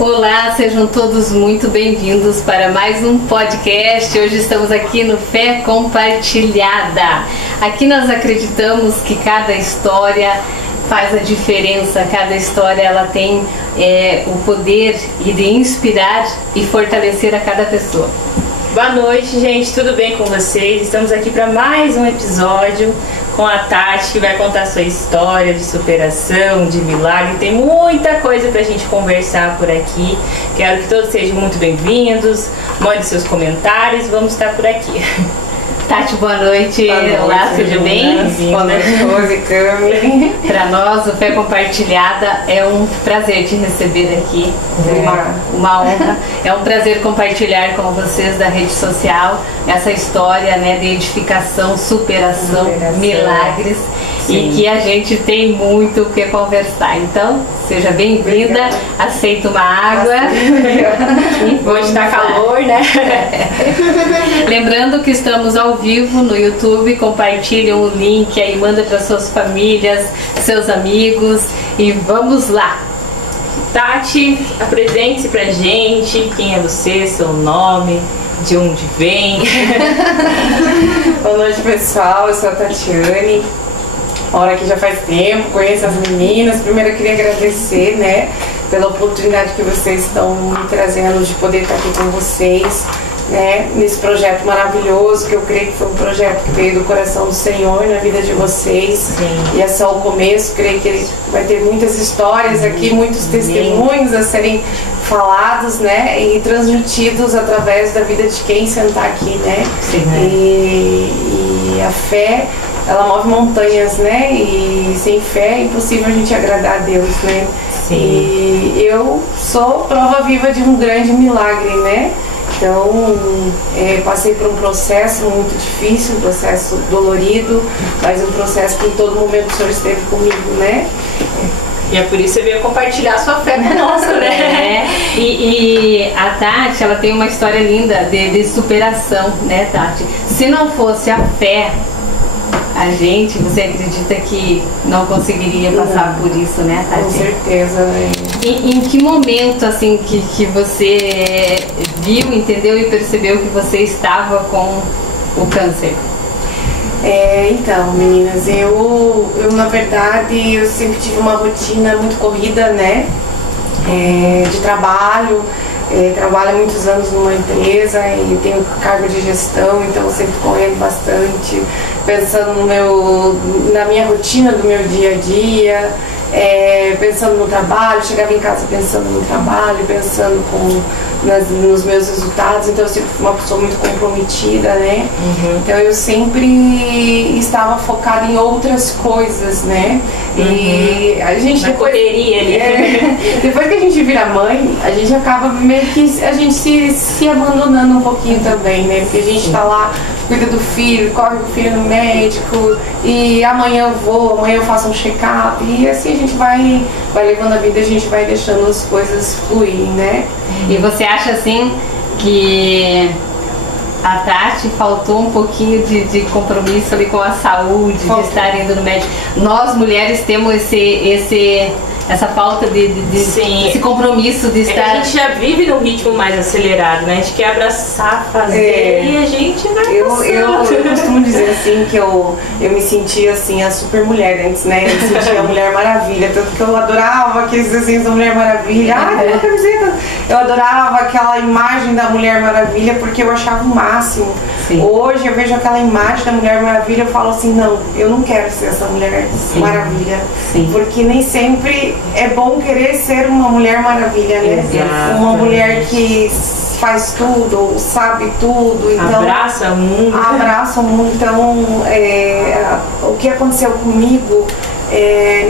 Olá, sejam todos muito bem-vindos para mais um podcast. Hoje estamos aqui no Fé Compartilhada. Aqui nós acreditamos que cada história faz a diferença, cada história ela tem o poder de inspirar e fortalecer a cada pessoa. Boa noite, gente, tudo bem com vocês? Estamos aqui para mais um episódio com a Tati, que vai contar sua história de superação, de milagre. Tem muita coisa pra gente conversar por aqui. Quero que todos sejam muito bem-vindos. Mande seus comentários, vamos estar por aqui. Tati, boa noite. Olá, tudo bem? Boa noite, Rose, Cami. Para nós, o Fé Compartilhada é um prazer te receber aqui. Uma honra. É um prazer compartilhar com vocês da rede social essa história, né, de edificação, superação, milagres. Sim. E que a gente tem muito o que conversar. Então, seja bem-vinda, aceita uma água. Hoje tá calor, né? Lembrando que estamos ao vivo no YouTube, compartilham o link aí, manda para suas famílias, seus amigos e vamos lá. Tati, apresente-se pra gente, quem é você, seu nome, de onde vem. Boa noite, pessoal, eu sou a Tatiane. Moro aqui já faz tempo, conheço as meninas. Primeiro eu queria agradecer, né, pela oportunidade que vocês estão me trazendo de poder estar aqui com vocês, né, nesse projeto maravilhoso, que eu creio que foi um projeto que veio do coração do Senhor na vida de vocês. Sim. E é só o começo, creio que ele vai ter muitas histórias aqui, muitos testemunhos a serem falados, né, e transmitidos através da vida de quem sentar aqui, né. Sim. E a fé, ela move montanhas, né? E sem fé é impossível a gente agradar a Deus, né? Sim. E eu sou prova viva de um grande milagre, né? Então, passei por um processo muito difícil, um processo dolorido, mas um processo que em todo momento o Senhor esteve comigo, né? E é por isso que você veio compartilhar a sua fé conosco, né? E a Tati, ela tem uma história linda de superação, né, Tati? Se não fosse a fé, você acredita que não conseguiria passar por isso, né, Tati? Com certeza, né? Em que momento, assim, que você viu, entendeu e percebeu que você estava com o câncer? Então, meninas, eu na verdade, eu sempre tive uma rotina muito corrida, né, de trabalho. Trabalho há muitos anos numa empresa e tenho cargo de gestão, então sempre correndo bastante, pensando na minha rotina do meu dia a dia, pensando no trabalho, chegava em casa pensando no trabalho, pensando nos meus resultados, então eu sempre fui uma pessoa muito comprometida, né? Uhum. Então eu sempre estava focada em outras coisas, né? Uhum. E a gente correria ali. Depois que a gente vira mãe, a gente acaba meio que a gente se abandonando um pouquinho também, né? Porque a gente tá lá, cuida do filho, corre com o filho no médico e amanhã eu faço um check-up e assim a gente vai levando a vida, a gente vai deixando as coisas fluírem, né? E você acha assim que a Tati faltou um pouquinho de compromisso ali com a saúde, de estar indo no médico? Nós mulheres temos essa falta esse compromisso de estar... A gente já vive num ritmo mais acelerado, né? A gente quer abraçar, fazer e a gente vai eu costumo dizer assim que eu me sentia assim a super mulher antes, né? Eu me sentia a Mulher Maravilha, tanto que eu adorava aqueles desenhos da Mulher Maravilha. Tem uma camiseta. Eu adorava aquela imagem da Mulher Maravilha porque eu achava o máximo. Sim. Hoje eu vejo aquela imagem da Mulher Maravilha e eu falo assim, não, eu não quero ser essa Mulher Maravilha. Sim. Porque nem sempre é bom querer ser uma Mulher Maravilha, né? Exato. Uma mulher que faz tudo, sabe tudo, então abraça o mundo. Então o que aconteceu comigo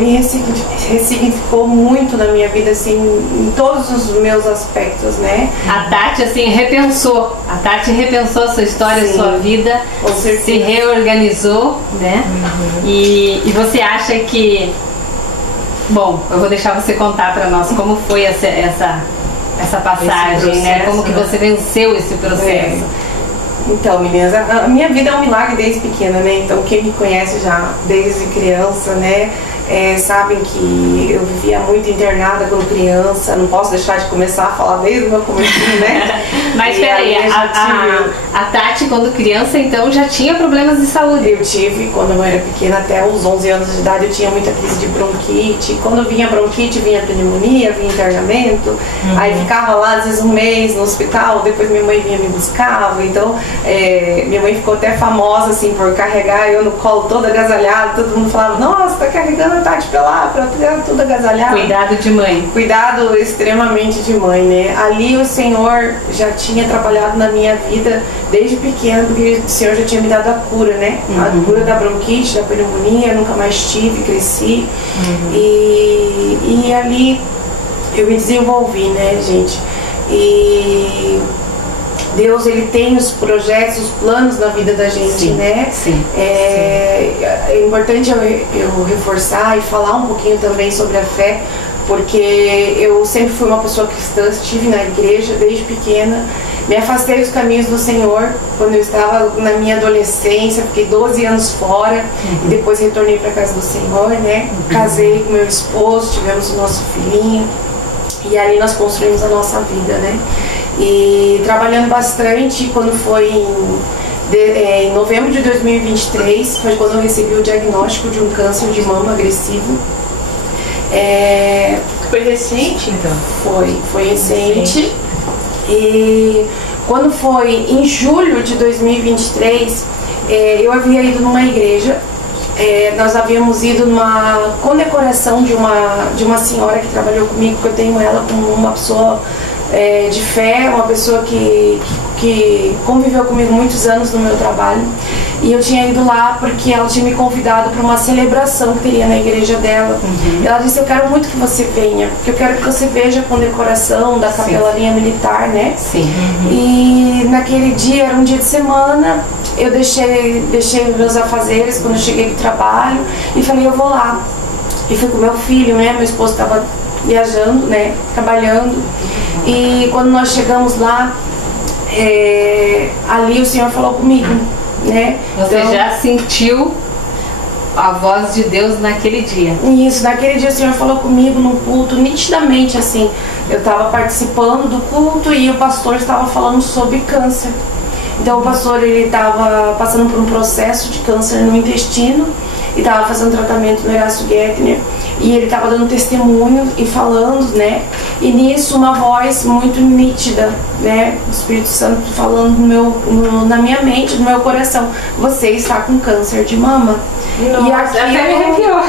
me ressignificou muito na minha vida, assim, em todos os meus aspectos, né? A Tati, assim, repensou a sua história, a sua vida, se reorganizou, né? Uhum. E você acha que... Bom, eu vou deixar você contar para nós como foi essa passagem, processo, né? Como que você venceu esse processo. Então, meninas, a minha vida é um milagre desde pequena, né? Então, quem me conhece já desde criança, né? sabem que eu vivia muito internada quando criança, não posso deixar de começar a falar desde o meu comecinho, né? Mas peraí, a Tati quando criança então já tinha problemas de saúde? Eu tive, quando eu era pequena, até os 11 anos de idade, eu tinha muita crise de bronquite. Quando vinha bronquite, vinha pneumonia, vinha internamento. Aí ficava lá, às vezes, um mês no hospital, depois minha mãe vinha me buscava. Então, minha mãe ficou até famosa, assim, por carregar eu no colo toda agasalhada. Todo mundo falava, nossa, tá carregando a Tati pra lá, toda agasalhada. Cuidado de mãe. Cuidado extremamente de mãe, né? Ali o Senhor já tinha trabalhado na minha vida desde pequena, porque o Senhor já tinha me dado a cura, né? A cura da bronquite, da pneumonia, nunca mais tive, cresci. E ali eu me desenvolvi, né, gente? E Deus, ele tem os projetos, os planos na vida da gente, sim, né? Sim, é importante eu reforçar e falar um pouquinho também sobre a fé, porque eu sempre fui uma pessoa cristã, estive na igreja desde pequena, me afastei dos caminhos do Senhor quando eu estava na minha adolescência, fiquei 12 anos fora e depois retornei para a casa do Senhor, né? Casei com meu esposo, tivemos o nosso filhinho e ali nós construímos a nossa vida, né? E trabalhando bastante, quando foi em novembro de 2023, foi quando eu recebi o diagnóstico de um câncer de mama agressivo. Foi recente, então? Foi recente. E quando foi em julho de 2023, eu havia ido numa igreja. Nós havíamos ido numa condecoração de uma senhora que trabalhou comigo, que eu tenho ela como uma pessoa de fé, uma pessoa que conviveu comigo muitos anos no meu trabalho. E eu tinha ido lá porque ela tinha me convidado para uma celebração que teria na igreja dela. E ela disse, eu quero muito que você venha, porque eu quero que você veja a condecoração da capelania militar, né? Sim. E naquele dia, era um dia de semana, eu deixei os meus afazeres quando eu cheguei do trabalho e falei, eu vou lá. E fui com meu filho, né? Meu esposo estava viajando, né? Trabalhando. E quando nós chegamos lá, ali o Senhor falou comigo, né? Você então, já sentiu a voz de Deus naquele dia? Isso, naquele dia o Senhor falou comigo no culto, nitidamente assim. Eu estava participando do culto e o pastor estava falando sobre câncer. Então o pastor, ele estava passando por um processo de câncer no intestino e estava fazendo tratamento no Erasto Gettner e ele estava dando testemunho e falando, né? E nisso uma voz muito nítida, né? O Espírito Santo falando na minha mente, no meu coração, você está com câncer de mama. Nossa, e aquilo, até me arrepiou.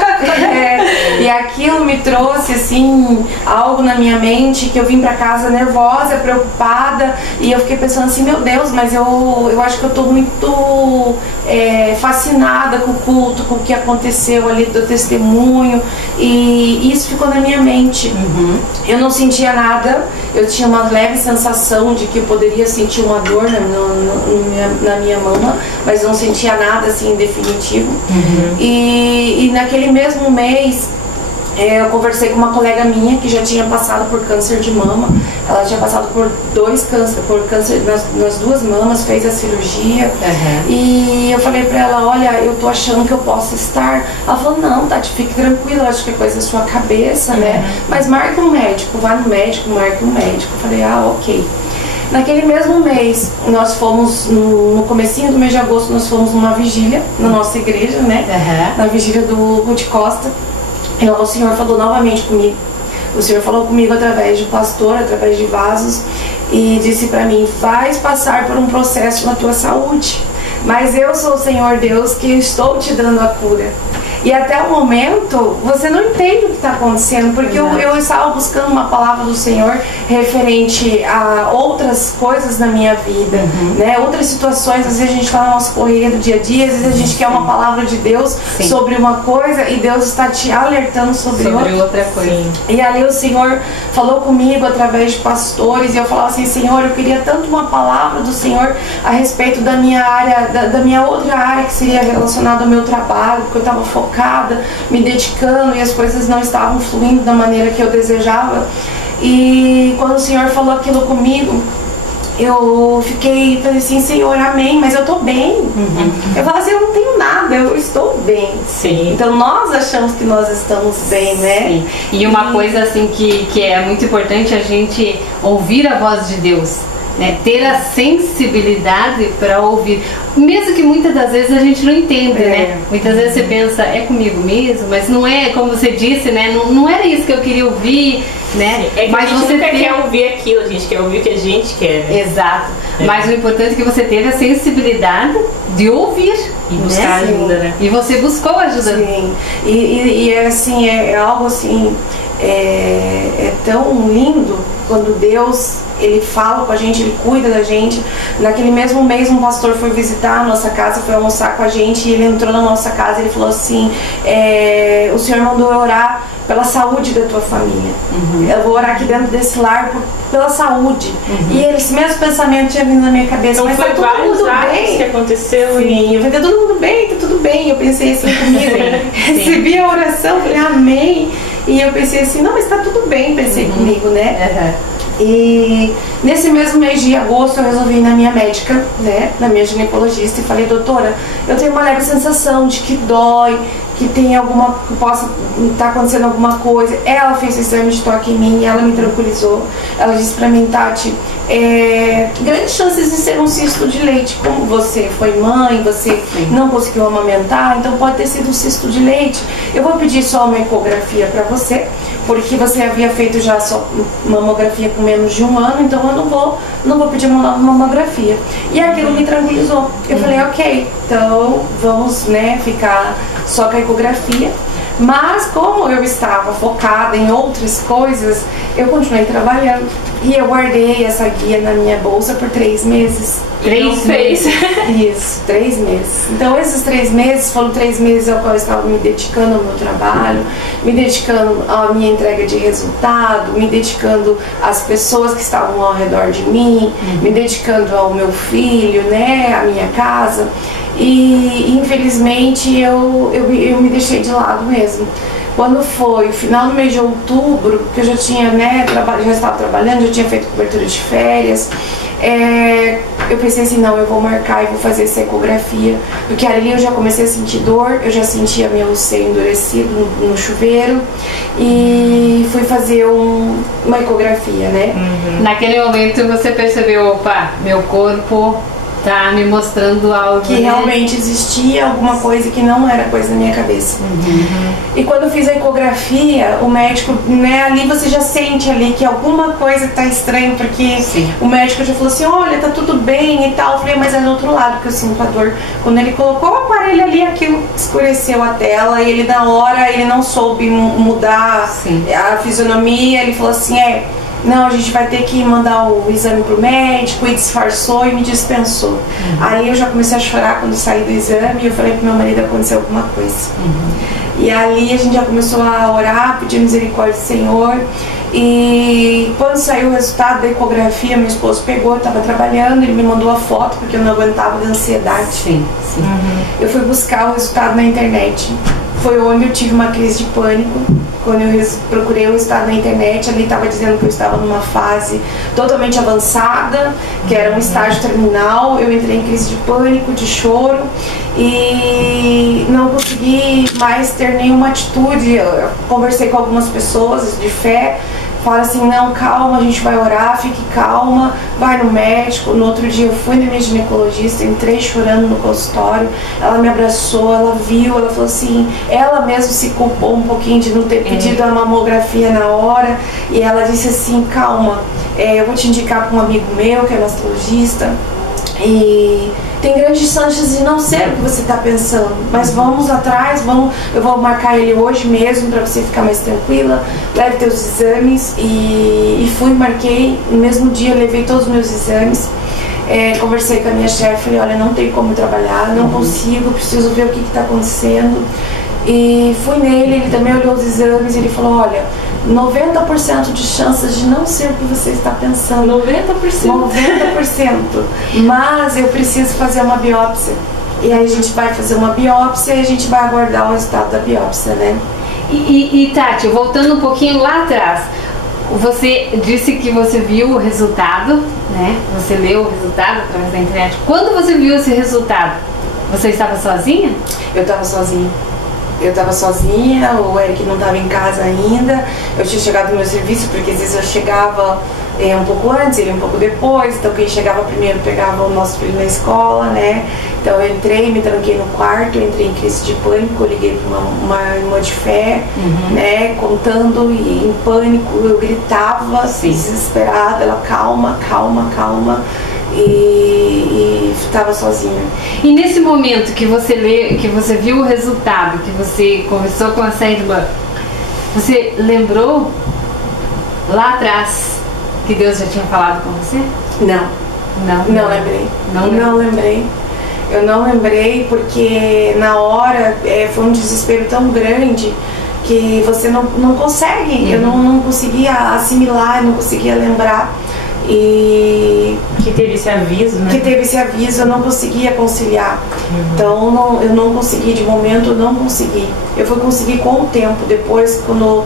E aquilo me trouxe assim algo na minha mente, que eu vim pra casa nervosa, preocupada, e eu fiquei pensando assim, meu Deus, mas eu acho que eu tô muito fascinada com o culto, com o que aconteceu ali do testemunho, e isso ficou na minha mente. Eu não sentia nada, eu tinha uma leve sensação de que eu poderia sentir uma dor na minha mama, mas não sentia nada assim definitivo. E naquele mesmo mês eu conversei com uma colega minha que já tinha passado por câncer de mama. Ela tinha passado por câncer nas duas mamas, fez a cirurgia. E eu falei pra ela, olha, eu tô achando que eu posso estar. Ela falou, não, Tati, fique tranquila, acho que é coisa da sua cabeça, né? Mas marque um médico, vá no médico, marque um médico. Eu falei, ok. Naquele mesmo mês, nós fomos, no comecinho do mês de agosto, nós fomos numa vigília na nossa igreja, né? Na vigília do Ruth Costa. E lá o Senhor falou novamente comigo. O Senhor falou comigo através de pastor, através de vasos, e disse pra mim, vais passar por um processo na tua saúde, mas eu sou o Senhor Deus que estou te dando a cura. E até o momento, você não entende o que está acontecendo, porque eu estava buscando uma palavra do Senhor referente a outras coisas na minha vida, né? Outras situações, às vezes a gente está na nossa correria do dia a dia, às vezes a gente quer uma palavra de Deus sobre uma coisa e Deus está te alertando sobre outra coisa. E ali o Senhor falou comigo através de pastores, e eu falava assim, Senhor, eu queria tanto uma palavra do Senhor a respeito da minha área, da minha outra área que seria relacionada ao meu trabalho, porque eu estava focada, me dedicando e as coisas não estavam fluindo da maneira que eu desejava. E quando o Senhor falou aquilo comigo, eu falei assim, Senhor, amém, mas eu tô bem. Eu falo assim, eu não tenho nada, eu estou bem. Sim. Então nós achamos que nós estamos bem, né? Sim. E uma coisa assim que é muito importante a gente ouvir a voz de Deus, né? Ter a sensibilidade para ouvir, mesmo que muitas das vezes a gente não entende, né? Muitas vezes você pensa, é comigo mesmo, mas não é, como você disse, né? Não era isso que eu queria ouvir, né? É que mas a gente você nunca quer ouvir aquilo, a gente quer ouvir o que a gente quer, né? Exato. Mas o importante é que você teve a sensibilidade de ouvir e buscar ajuda, né? E você buscou ajuda. Sim. E é assim, é algo assim, é tão lindo quando Deus, ele fala com a gente, ele cuida da gente. Naquele mesmo mês um pastor foi visitar a nossa casa, foi almoçar com a gente, e ele entrou na nossa casa e ele falou assim, o Senhor mandou eu orar pela saúde da tua família. Eu vou orar aqui dentro desse lar pela saúde. E esse mesmo pensamento tinha vindo na minha cabeça. Então mas foi tá todo mundo bem que aconteceu. Sim, eu falei, tá todo mundo bem, tá tudo bem. Eu pensei assim comigo, recebi a oração, falei, amém. E eu pensei assim, não, mas tá tudo bem, pensei comigo, né? E nesse mesmo mês de agosto eu resolvi ir na minha médica, né, na minha ginecologista, e falei, doutora, eu tenho uma leve sensação de que dói, que tem que possa estar acontecendo alguma coisa. Ela fez o exame de toque em mim, ela me tranquilizou. Ela disse pra mim, Tati, grandes chances de ser um cisto de leite. Como você foi mãe, você não conseguiu amamentar, então pode ter sido um cisto de leite. Eu vou pedir só uma ecografia pra você, porque você havia feito já só mamografia com menos de 1 ano, então eu não vou pedir uma mamografia. E aquilo me tranquilizou. Eu falei, ok, então vamos, né, ficar só com a ecografia. Mas como eu estava focada em outras coisas, eu continuei trabalhando. E eu guardei essa guia na minha bolsa por 3 meses. 3 meses? Isso, 3 meses. Então esses 3 meses foram 3 meses ao qual eu estava me dedicando ao meu trabalho, me dedicando à minha entrega de resultado, me dedicando às pessoas que estavam ao redor de mim, me dedicando ao meu filho, né, à minha casa. E infelizmente eu me deixei de lado mesmo. Quando foi o final do mês de outubro, que eu já tinha, né, já estava trabalhando, já tinha feito cobertura de férias, eu pensei assim, não, eu vou marcar e vou fazer essa ecografia, porque ali eu já comecei a sentir dor, eu já sentia meu seio endurecido no chuveiro, e fui fazer uma ecografia, né? Naquele momento você percebeu, opa, meu corpo tá me mostrando algo que realmente existia alguma coisa que não era coisa da minha cabeça. E quando eu fiz a ecografia, o médico, né, ali você já sente ali que alguma coisa tá estranha, porque o médico já falou assim, olha, tá tudo bem e tal. Eu falei, mas é do outro lado que eu sinto a dor. Quando ele colocou o aparelho ali, aquilo escureceu a tela, e ele na hora, ele não soube mudar a fisionomia, ele falou assim, não, a gente vai ter que mandar o exame pro médico, e disfarçou e me dispensou. Aí eu já comecei a chorar quando saí do exame, e eu falei pro meu marido, aconteceu alguma coisa. E ali a gente já começou a orar, pedir misericórdia do Senhor. E quando saiu o resultado da ecografia, meu esposo pegou, eu estava trabalhando, ele me mandou a foto, porque eu não aguentava de ansiedade. Eu fui buscar o resultado na internet. Foi onde eu tive uma crise de pânico. Quando eu procurei o resultado na internet, ali estava dizendo que eu estava numa fase totalmente avançada, que era um estágio terminal. Eu entrei em crise de pânico, de choro, e não consegui mais ter nenhuma atitude. Eu conversei com algumas pessoas de fé, fala assim, não, calma, a gente vai orar, fique calma, vai no médico. No outro dia eu fui na minha ginecologista, entrei chorando no consultório, ela me abraçou, ela viu, ela falou assim, ela mesmo se culpou um pouquinho de não ter pedido a mamografia na hora, e ela disse assim, calma, eu vou te indicar para um amigo meu que é mastologista, e tem grandes chances de não ser o que você está pensando, mas vamos atrás, eu vou marcar ele hoje mesmo para você ficar mais tranquila, leve teus exames. E fui, marquei, no mesmo dia eu levei todos os meus exames, conversei com a minha chefe, falei, olha, não tem como trabalhar, não consigo, preciso ver o que está acontecendo. E fui nele, ele também olhou os exames, ele falou, olha, 90% de chances de não ser o que você está pensando. 90%. Mas eu preciso fazer uma biópsia. E aí a gente vai fazer uma biópsia e a gente vai aguardar o resultado da biópsia, né? E Tati, voltando um pouquinho lá atrás, você disse que você viu o resultado né? Você leu o resultado através da internet. Quando você viu esse resultado, você estava sozinha? Eu estava sozinha. Eu estava sozinha, o Eric não estava em casa ainda. Eu tinha chegado no meu serviço, porque às vezes eu chegava um pouco antes, ele um pouco depois. Então quem chegava primeiro pegava o nosso filho na escola, né? Então eu entrei, me tranquei no quarto, entrei em crise de pânico, eu liguei para uma irmã de fé, né? Contando e em pânico, eu gritava, desesperada, ela calma, calma, calma. E estava sozinha. E nesse momento que você viu o resultado, que você conversou com essa irmã, você lembrou lá atrás que Deus já tinha falado com você? Não lembrei. Não lembrei. Eu não lembrei porque na hora foi um desespero tão grande que você não consegue. Eu não conseguia assimilar, não conseguia lembrar. E que teve esse aviso, né? Que teve esse aviso, eu não conseguia conciliar. Então eu não consegui, de momento eu não consegui. Eu fui conseguir com o tempo, depois quando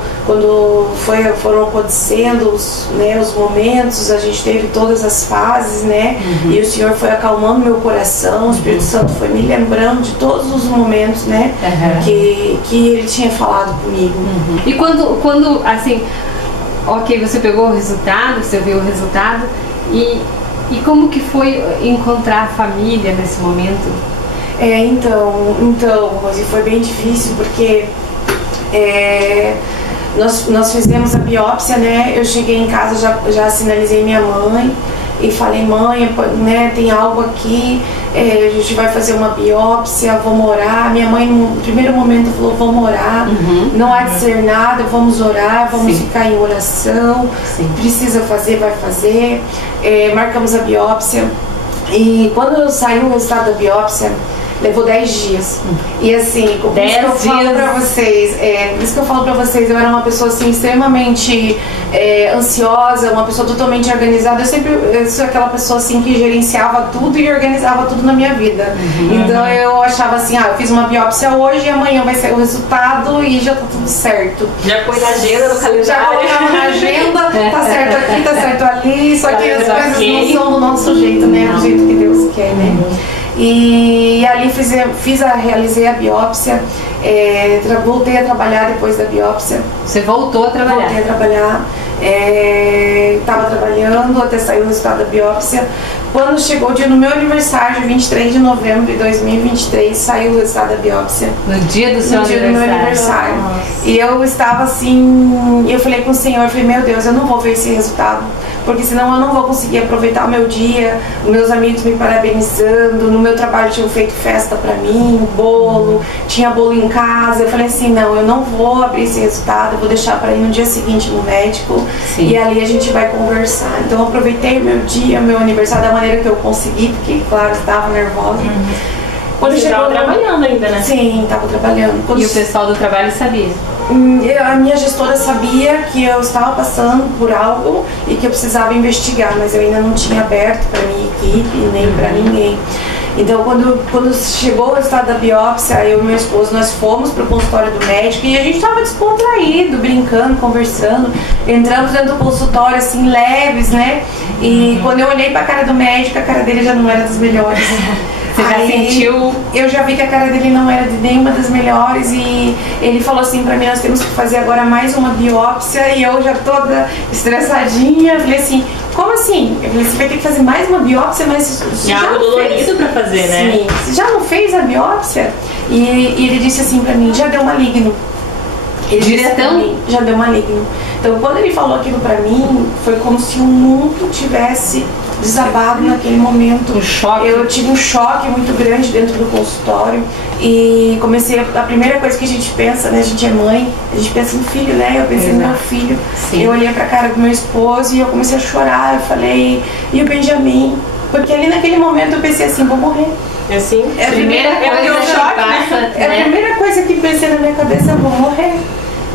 foram acontecendo os momentos, a gente teve todas as fases, né? E o Senhor foi acalmando meu coração, o Espírito Santo foi me lembrando de todos os momentos, né? Que Ele tinha falado comigo. E quando assim, ok, você pegou o resultado, você viu o resultado, e como que foi encontrar a família nesse momento? Então, Rose, foi bem difícil porque nós fizemos a biópsia, né? Eu cheguei em casa, já sinalizei minha mãe e falei, mãe, né, tem algo aqui, a gente vai fazer uma biópsia, vamos orar. Minha mãe no primeiro momento falou, vamos orar, não há de ser nada, vamos orar, vamos ficar em oração, precisa fazer, vai fazer. Marcamos a biópsia e quando saiu o resultado da biópsia, levou 10 dias. E assim, por isso que eu falo pra vocês, eu era uma pessoa assim, extremamente ansiosa, uma pessoa totalmente organizada. Eu sou aquela pessoa assim que gerenciava tudo e organizava tudo na minha vida. Então eu achava assim, eu fiz uma biópsia hoje e amanhã vai ser o resultado e já tá tudo certo. Já pôs na agenda, no calendário. Já colocava na agenda, tá certo aqui, tá certo ali, só que as coisas não são do nosso jeito, né? Do jeito que Deus quer, né? E ali realizei a biópsia, voltei a trabalhar depois da biópsia. Você voltou a trabalhar? Voltei a trabalhar, estava trabalhando até sair o resultado da biópsia. Quando chegou o dia no meu aniversário, 23 de novembro de 2023, saiu o resultado da biópsia. No dia do seu aniversário? No dia do meu aniversário. E eu estava assim, eu falei com o Senhor, eu falei, meu Deus, eu não vou ver esse resultado, porque senão eu não vou conseguir aproveitar o meu dia, meus amigos me parabenizando, no meu trabalho tinham feito festa pra mim, bolo, tinha bolo em casa. Eu falei assim, não, eu não vou abrir esse resultado, eu vou deixar pra ir no dia seguinte no médico e ali a gente vai conversar. Então eu aproveitei o meu dia, meu aniversário da maneira que eu consegui, porque claro, eu estava nervosa. Quando você estava trabalhando ainda, né? Sim, estava trabalhando. E o pessoal do trabalho sabia? A minha gestora sabia que eu estava passando por algo e que eu precisava investigar, mas eu ainda não tinha aberto para minha equipe nem para ninguém. Então, quando chegou o resultado da biópsia, eu e meu esposo, nós fomos para o consultório do médico e a gente estava descontraído, brincando, conversando. Entramos dentro do consultório, assim, leves, né? E quando eu olhei para a cara do médico, a cara dele já não era das melhores. Você já sentiu? Eu já vi que a cara dele não era de nenhuma das melhores e ele falou assim pra mim, nós temos que fazer agora mais uma biópsia, e eu já toda estressadinha, falei assim, como assim? Eu falei, você vai ter que fazer mais uma biópsia, mas você já algo dolorido pra fazer, né? Sim, você já não fez a biópsia? E ele disse assim pra mim, já deu maligno. Diretão? Já deu maligno. Então quando ele falou aquilo pra mim, foi como se o mundo tivesse desabado naquele momento. Um choque. Eu tive um choque muito grande dentro do consultório e comecei, a primeira coisa que a gente pensa, né, a gente é mãe, a gente pensa no filho, né, eu pensei no meu filho. Eu olhei pra cara do meu esposo e eu comecei a chorar, eu falei, e o Benjamin? Porque ali naquele momento eu pensei assim, vou morrer. Assim? É a primeira coisa que pensei na minha cabeça, eu vou morrer.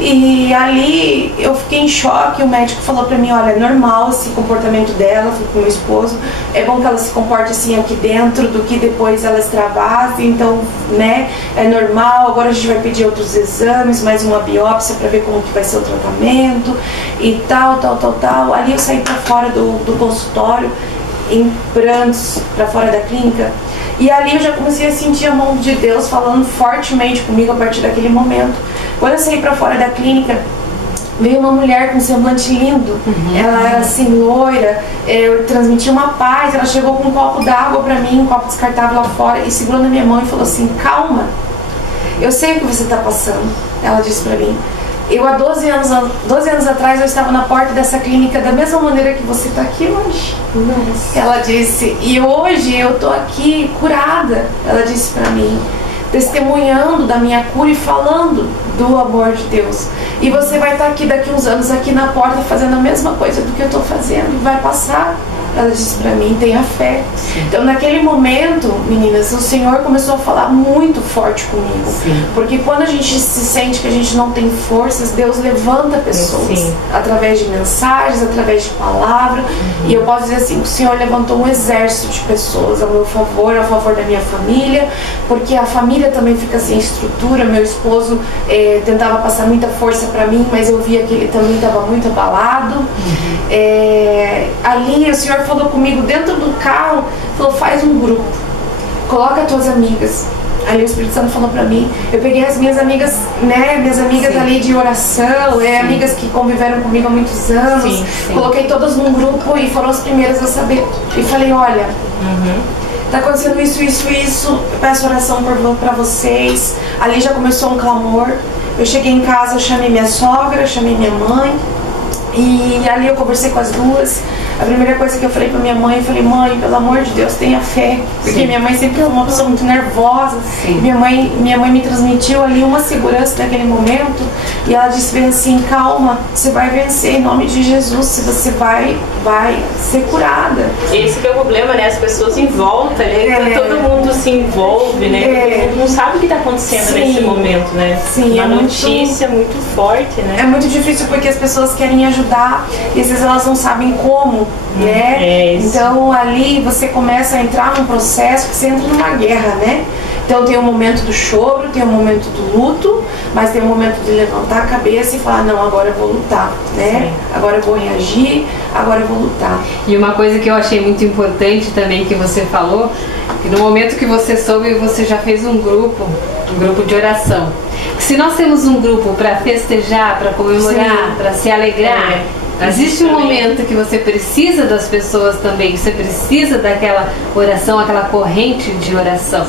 E ali eu fiquei em choque, o médico falou pra mim, olha, é normal esse comportamento dela, fui com meu esposo, é bom que ela se comporte assim aqui dentro, do que depois ela extravase, então, né, é normal, agora a gente vai pedir outros exames, mais uma biópsia pra ver como que vai ser o tratamento e tal. Ali eu saí pra fora do consultório em prantos para fora da clínica. E ali eu já comecei a sentir a mão de Deus falando fortemente comigo a partir daquele momento. Quando eu saí para fora da clínica, veio uma mulher com um semblante lindo. Ela era assim, loira, eu transmitia uma paz. Ela chegou com um copo d'água para mim, um copo descartável lá fora, e segurou na minha mão e falou assim: calma, eu sei o que você está passando. Ela disse para mim: eu há 12 anos atrás eu estava na porta dessa clínica da mesma maneira que você está aqui hoje. Nossa. Ela disse: e hoje eu estou aqui curada. Ela disse para mim, testemunhando da minha cura e falando do amor de Deus. E você vai estar aqui daqui uns anos aqui na porta fazendo a mesma coisa do que eu estou fazendo, e vai passar. Ela disse pra mim: tenha fé. Sim. Então naquele momento, meninas, o Senhor começou a falar muito forte comigo. Sim. Porque quando a gente se sente que a gente não tem forças, Deus levanta pessoas. Sim. Através de mensagens, através de palavra. E eu posso dizer assim, que o Senhor levantou um exército de pessoas a meu favor, a favor da minha família, porque a família também fica sem estrutura. Meu esposo tentava passar muita força pra mim, mas eu via que ele também estava muito abalado. Ali o Senhor falou comigo dentro do carro, falou: faz um grupo, coloca as tuas amigas. Ali o Espírito Santo falou pra mim, eu peguei as minhas amigas, né, minhas amigas ali de oração, amigas que conviveram comigo há muitos anos, coloquei todas num grupo e foram as primeiras a saber. E falei: olha, tá acontecendo isso, eu peço oração pra vocês. Ali já começou um clamor. Eu cheguei em casa, eu chamei minha sogra, chamei minha mãe, e ali eu conversei com as duas. A primeira coisa que eu falei pra minha mãe, eu falei: mãe, pelo amor de Deus, tenha fé. Porque minha mãe sempre foi uma pessoa muito nervosa. Minha mãe me transmitiu ali uma segurança naquele momento. E ela disse bem assim: calma, você vai vencer em nome de Jesus, você vai ser curada. Esse que é o problema, né? As pessoas em volta, né? Todo mundo se envolve, né? Todo mundo não sabe o que está acontecendo nesse momento, né? Sim, uma notícia muito forte, né? É muito difícil porque as pessoas querem ajudar e às vezes elas não sabem como, né? Então ali você começa a entrar num processo que você entra numa guerra, né? Então tem o momento do choro, tem o momento do luto, mas tem o momento de levantar a cabeça e falar: não, agora eu vou lutar, né? Agora eu vou reagir, agora eu vou lutar. E uma coisa que eu achei muito importante também que você falou, que no momento que você soube, você já fez um grupo de oração. Se nós temos um grupo para festejar, para comemorar, para se alegrar, existe um momento que você precisa das pessoas também, que você precisa daquela oração, aquela corrente de oração.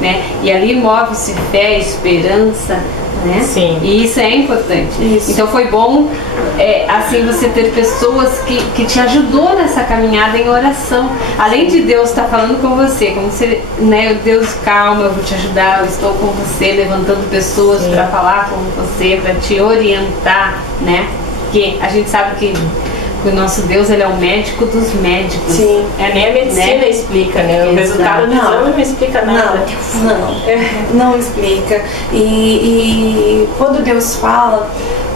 Né? E ali move-se fé, esperança, né? Sim. E isso é importante. Isso. Então foi bom assim você ter pessoas que te ajudou nessa caminhada em oração. Além de Deus estar falando com você, como se, né, Deus, calma, eu vou te ajudar, eu estou com você, levantando pessoas para falar com você, para te orientar, né? Porque a gente sabe que o nosso Deus, ele é o médico dos médicos. Sim. Nem a medicina explica, né? O resultado do exame não explica nada. Não explica. E quando Deus fala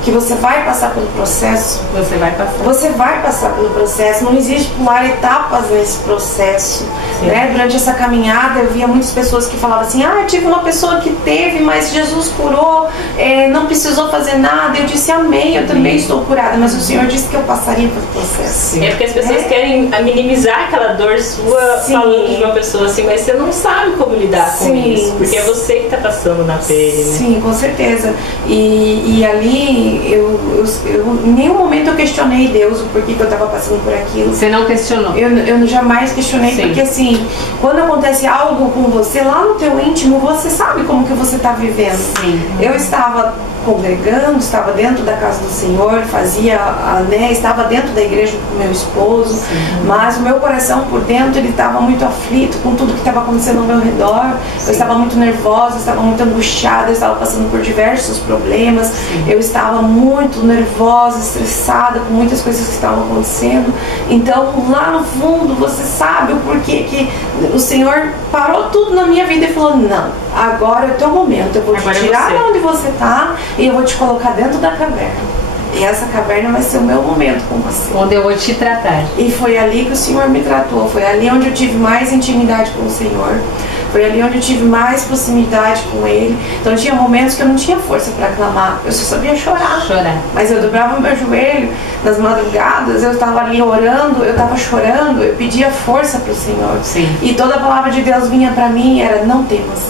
que você vai passar pelo processo, você vai passar pelo processo. Não existe pular etapas nesse processo, né? Durante essa caminhada eu via muitas pessoas que falavam assim: eu tive uma pessoa que teve, mas Jesus curou, não precisou fazer nada. Eu disse: amém, eu também estou curada, mas o Senhor disse que eu passaria pelo processo. É porque as pessoas querem minimizar aquela dor sua falando de uma pessoa assim, mas você não sabe como lidar com isso, porque é você que está passando na pele, né? Sim, com certeza. E ali eu em nenhum momento eu questionei Deus o porquê que eu estava passando por aquilo. Você não questionou? Eu jamais questionei. Porque assim, quando acontece algo com você, lá no teu íntimo, você sabe como que você está vivendo. Eu estava congregando, estava dentro da casa do Senhor, estava dentro da igreja com meu esposo, mas o meu coração por dentro, ele estava muito aflito com tudo que estava acontecendo ao meu redor. Eu estava muito nervosa, eu estava muito angustiada, eu estava passando por diversos problemas, eu estava muito nervosa, estressada com muitas coisas que estavam acontecendo. Então lá no fundo você sabe o porquê que o Senhor parou tudo na minha vida e falou: não, agora é o teu momento, eu vou te tirar de onde você está e eu vou te colocar dentro da caverna. e essa caverna vai ser o meu momento com você. Onde eu vou te tratar. E foi ali que o Senhor me tratou, foi ali onde eu tive mais intimidade com o Senhor, foi ali onde eu tive mais proximidade com Ele. Então tinha momentos que eu não tinha força para clamar, eu só sabia chorar. Mas eu dobrava meu joelho nas madrugadas, eu estava ali orando, eu estava chorando, eu pedia força para o Senhor. Sim. E toda a palavra de Deus vinha para mim era: não temas.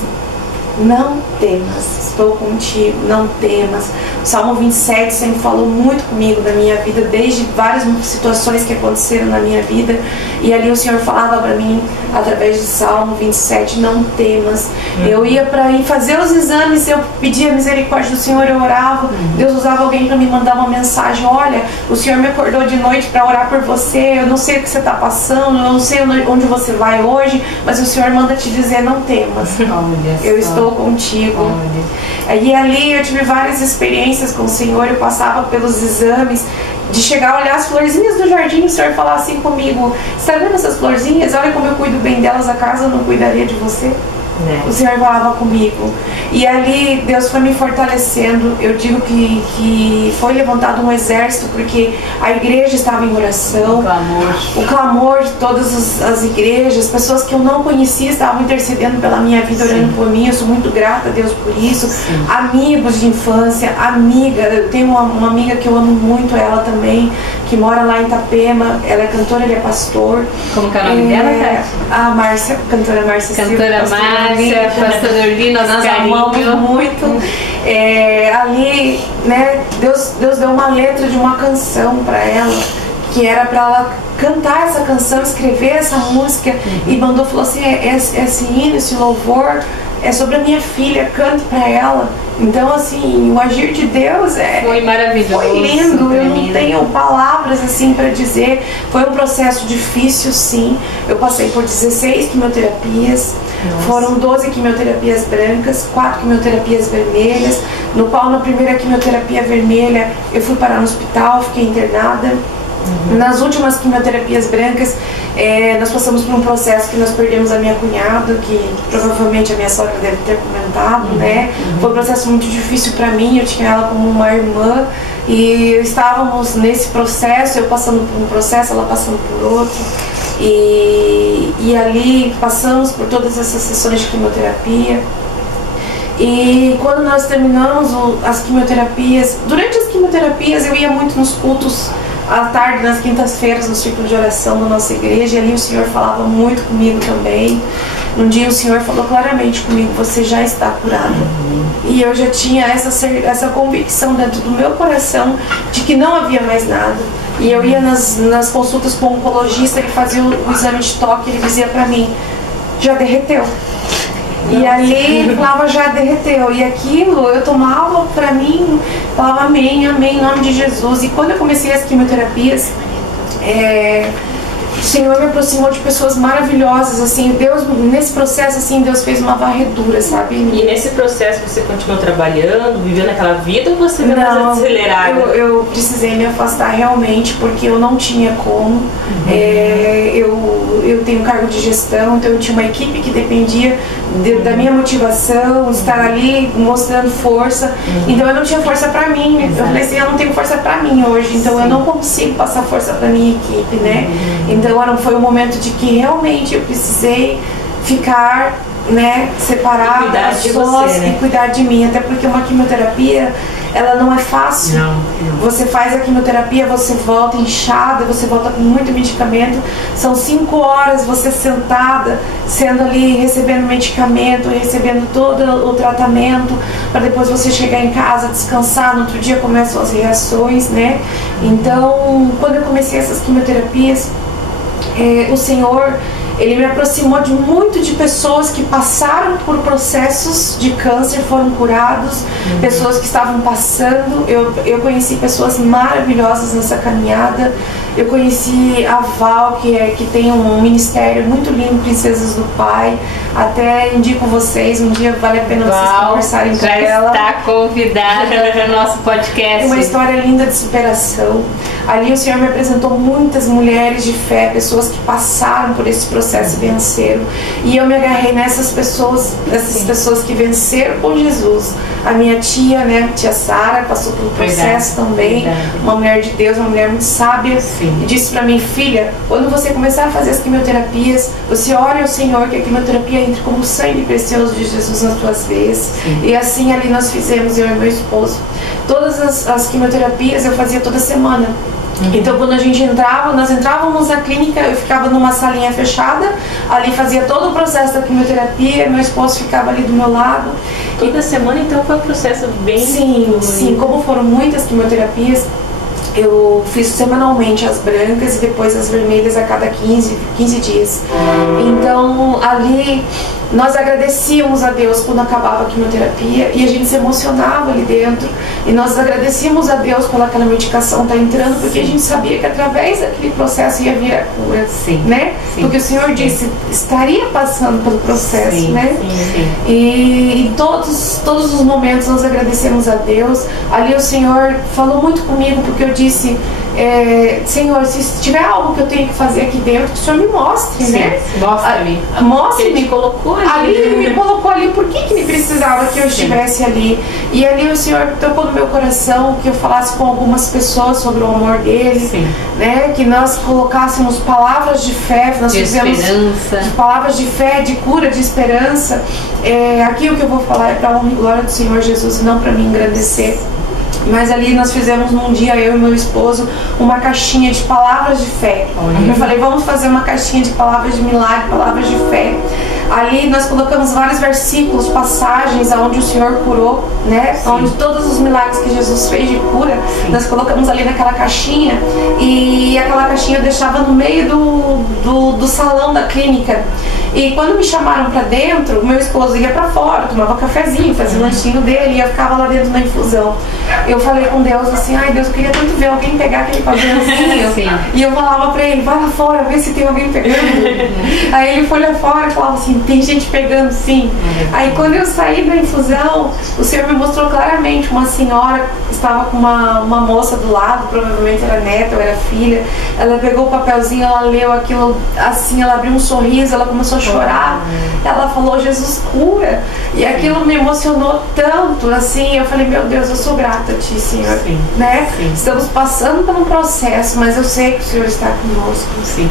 Não temas, estou contigo, não temas. O Salmo 27 sempre falou muito comigo na minha vida, desde várias situações que aconteceram na minha vida. E ali o Senhor falava para mim, através do Salmo 27, não temas. Eu ia para ir fazer os exames, eu pedia a misericórdia do Senhor, eu orava. Deus usava alguém para me mandar uma mensagem: olha, o Senhor me acordou de noite para orar por você, eu não sei o que você está passando, eu não sei onde você vai hoje, mas o Senhor manda te dizer: não temas, eu estou contigo. E ali eu tive várias experiências com o Senhor. Eu passava pelos exames, de chegar a olhar as florzinhas do jardim e o Senhor falar assim comigo: está vendo essas florzinhas? Olha como eu cuido bem delas, acaso eu não cuidaria de você? O Senhor falava comigo. E ali Deus foi me fortalecendo. Eu digo que foi levantado um exército, porque a igreja estava em oração. O clamor de todas as igrejas, pessoas que eu não conhecia estavam intercedendo pela minha vida, orando por mim. Eu sou muito grata a Deus por isso. Amigos de infância, eu tenho uma amiga que eu amo muito, ela também, que mora lá em Itapema. Ela é cantora, ele é pastor. Como que é o nome dela, Tati? A Márcia, cantora Márcia Silva. Cantora Márcia, pastor Lino, nós amamos muito. Ali, né, Deus deu uma letra de uma canção para ela, que era para ela cantar essa canção, escrever essa música, e falou assim: esse hino, esse louvor é sobre a minha filha, cante para ela. Então, assim, o agir de Deus foi maravilhoso, foi lindo. Eu não tenho palavras assim para dizer. Foi um processo difícil, sim. Eu passei por 16 quimioterapias. Foram 12 quimioterapias brancas, 4 quimioterapias vermelhas, no qual na primeira quimioterapia vermelha eu fui parar no hospital, fiquei internada. Nas últimas quimioterapias brancas, nós passamos por um processo que nós perdemos a minha cunhada, que provavelmente a minha sogra deve ter comentado, né? Foi um processo muito difícil para mim, eu tinha ela como uma irmã, e estávamos nesse processo, eu passando por um processo, ela passando por outro. E ali passamos por todas essas sessões de quimioterapia. E quando nós terminamos as quimioterapias, durante as quimioterapias eu ia muito nos cultos à tarde, nas quintas-feiras, no círculo de oração da nossa igreja, e ali o Senhor falava muito comigo também. Um dia o Senhor falou claramente comigo: você já está curada. E eu já tinha essa convicção dentro do meu coração de que não havia mais nada. E eu ia nas consultas com o oncologista, ele fazia o exame de toque, ele dizia pra mim: já derreteu. E ali ele falava: já derreteu. E aquilo eu tomava pra mim, falava amém, amém, em nome de Jesus. E quando eu comecei as quimioterapias, o Senhor me aproximou de pessoas maravilhosas, assim. Deus, nesse processo, assim, Deus fez uma varredura, sabe? E nesse processo você continuou trabalhando, vivendo aquela vida, ou você deu mais acelerada? Eu precisei me afastar realmente, porque eu não tinha como. Eu tenho cargo de gestão, então eu tinha uma equipe que dependia da minha motivação, estar ali mostrando força. Então eu não tinha força pra mim. Eu falei assim: eu não tenho força pra mim hoje, então eu não consigo passar força pra minha equipe, né? Então foi um momento de que realmente eu precisei ficar, né, separada, sós, e cuidar de mim, até porque uma quimioterapia, ela não é fácil. Você faz a quimioterapia, você volta inchada, você volta com muito medicamento, são 5 horas você sentada, sendo ali, recebendo medicamento, recebendo todo o tratamento, para depois você chegar em casa, descansar, no outro dia começam as reações, né? Então, quando eu comecei essas quimioterapias, o Senhor, Ele me aproximou muito de pessoas que passaram por processos de câncer, foram curados, pessoas que estavam passando. Eu conheci pessoas maravilhosas nessa caminhada. Eu conheci a Val, que tem um ministério muito lindo, Princesas do Pai. Até indico vocês, um dia vale a pena vocês conversarem com ela. Já está convidada para o nosso podcast. É uma história linda de superação. Ali o Senhor me apresentou muitas mulheres de fé, pessoas que passaram por esse processo e venceram. E eu me agarrei nessas pessoas que venceram com Jesus. A minha tia, né, tia Sara, passou pelo processo também. Uma mulher de Deus, uma mulher muito sábia. E disse pra mim: filha, quando você começar a fazer as quimioterapias, você ore ao Senhor que a quimioterapia entre como o sangue precioso de Jesus nas tuas veias. E assim ali nós fizemos, eu e meu esposo. Todas as quimioterapias eu fazia toda semana. Então quando a gente entrava, nós entrávamos na clínica, eu ficava numa salinha fechada, ali fazia todo o processo da quimioterapia, meu esposo ficava ali do meu lado. Toda semana então foi um processo bem... Sim, como foram muitas quimioterapias, eu fiz semanalmente as brancas e depois as vermelhas a cada 15 dias. Então ali nós agradecíamos a Deus quando acabava a quimioterapia e a gente se emocionava ali dentro. E nós agradecíamos a Deus por aquela medicação estar entrando, porque a gente sabia que através daquele processo ia vir a cura, né? Porque o Senhor disse, estaria passando pelo processo, né? E em todos os momentos nós agradecemos a Deus. Ali o Senhor falou muito comigo, porque eu disse, Senhor, se tiver algo que eu tenho que fazer aqui dentro, que o Senhor me mostre, né? Mostre-me. Mostre-me. Ele me colocou ali. Ele me colocou ali, por que ele precisava que eu estivesse ali? E ali o Senhor tocou no meu coração que eu falasse com algumas pessoas sobre o amor dele, né? Que nós colocássemos palavras de fé, nós fizemos de palavras de fé, de cura, de esperança. Aqui o que eu vou falar é para a honra e glória do Senhor Jesus e não para me engrandecer. Mas ali nós fizemos num dia, eu e meu esposo, uma caixinha de palavras de fé. Eu falei, vamos fazer uma caixinha de palavras de milagre, palavras de fé. Ali nós colocamos vários versículos, passagens onde o Senhor curou, né? Onde todos os milagres que Jesus fez de cura, nós colocamos ali naquela caixinha. E aquela caixinha eu deixava no meio do salão da clínica. E quando me chamaram pra dentro, meu esposo ia pra fora, tomava cafezinho, fazia o lanchinho dele e eu ficava lá dentro na infusão. Eu falei com Deus assim, ai Deus, eu queria tanto ver alguém pegar aquele papelzinho. E eu falava pra ele, vai lá fora, vê se tem alguém pegando. Aí ele foi lá fora e falava assim, tem gente pegando sim. Aí quando eu saí da infusão, o Senhor me mostrou claramente uma senhora que estava com uma moça do lado, provavelmente era neta ou era filha. Ela pegou o papelzinho, ela leu aquilo assim, ela abriu um sorriso, ela começou a chorar. Ela falou, Jesus cura. E aquilo me emocionou tanto, assim, eu falei, meu Deus, eu sou grata a Ti, Senhor, né? Estamos passando por um processo, mas eu sei que o Senhor está conosco. E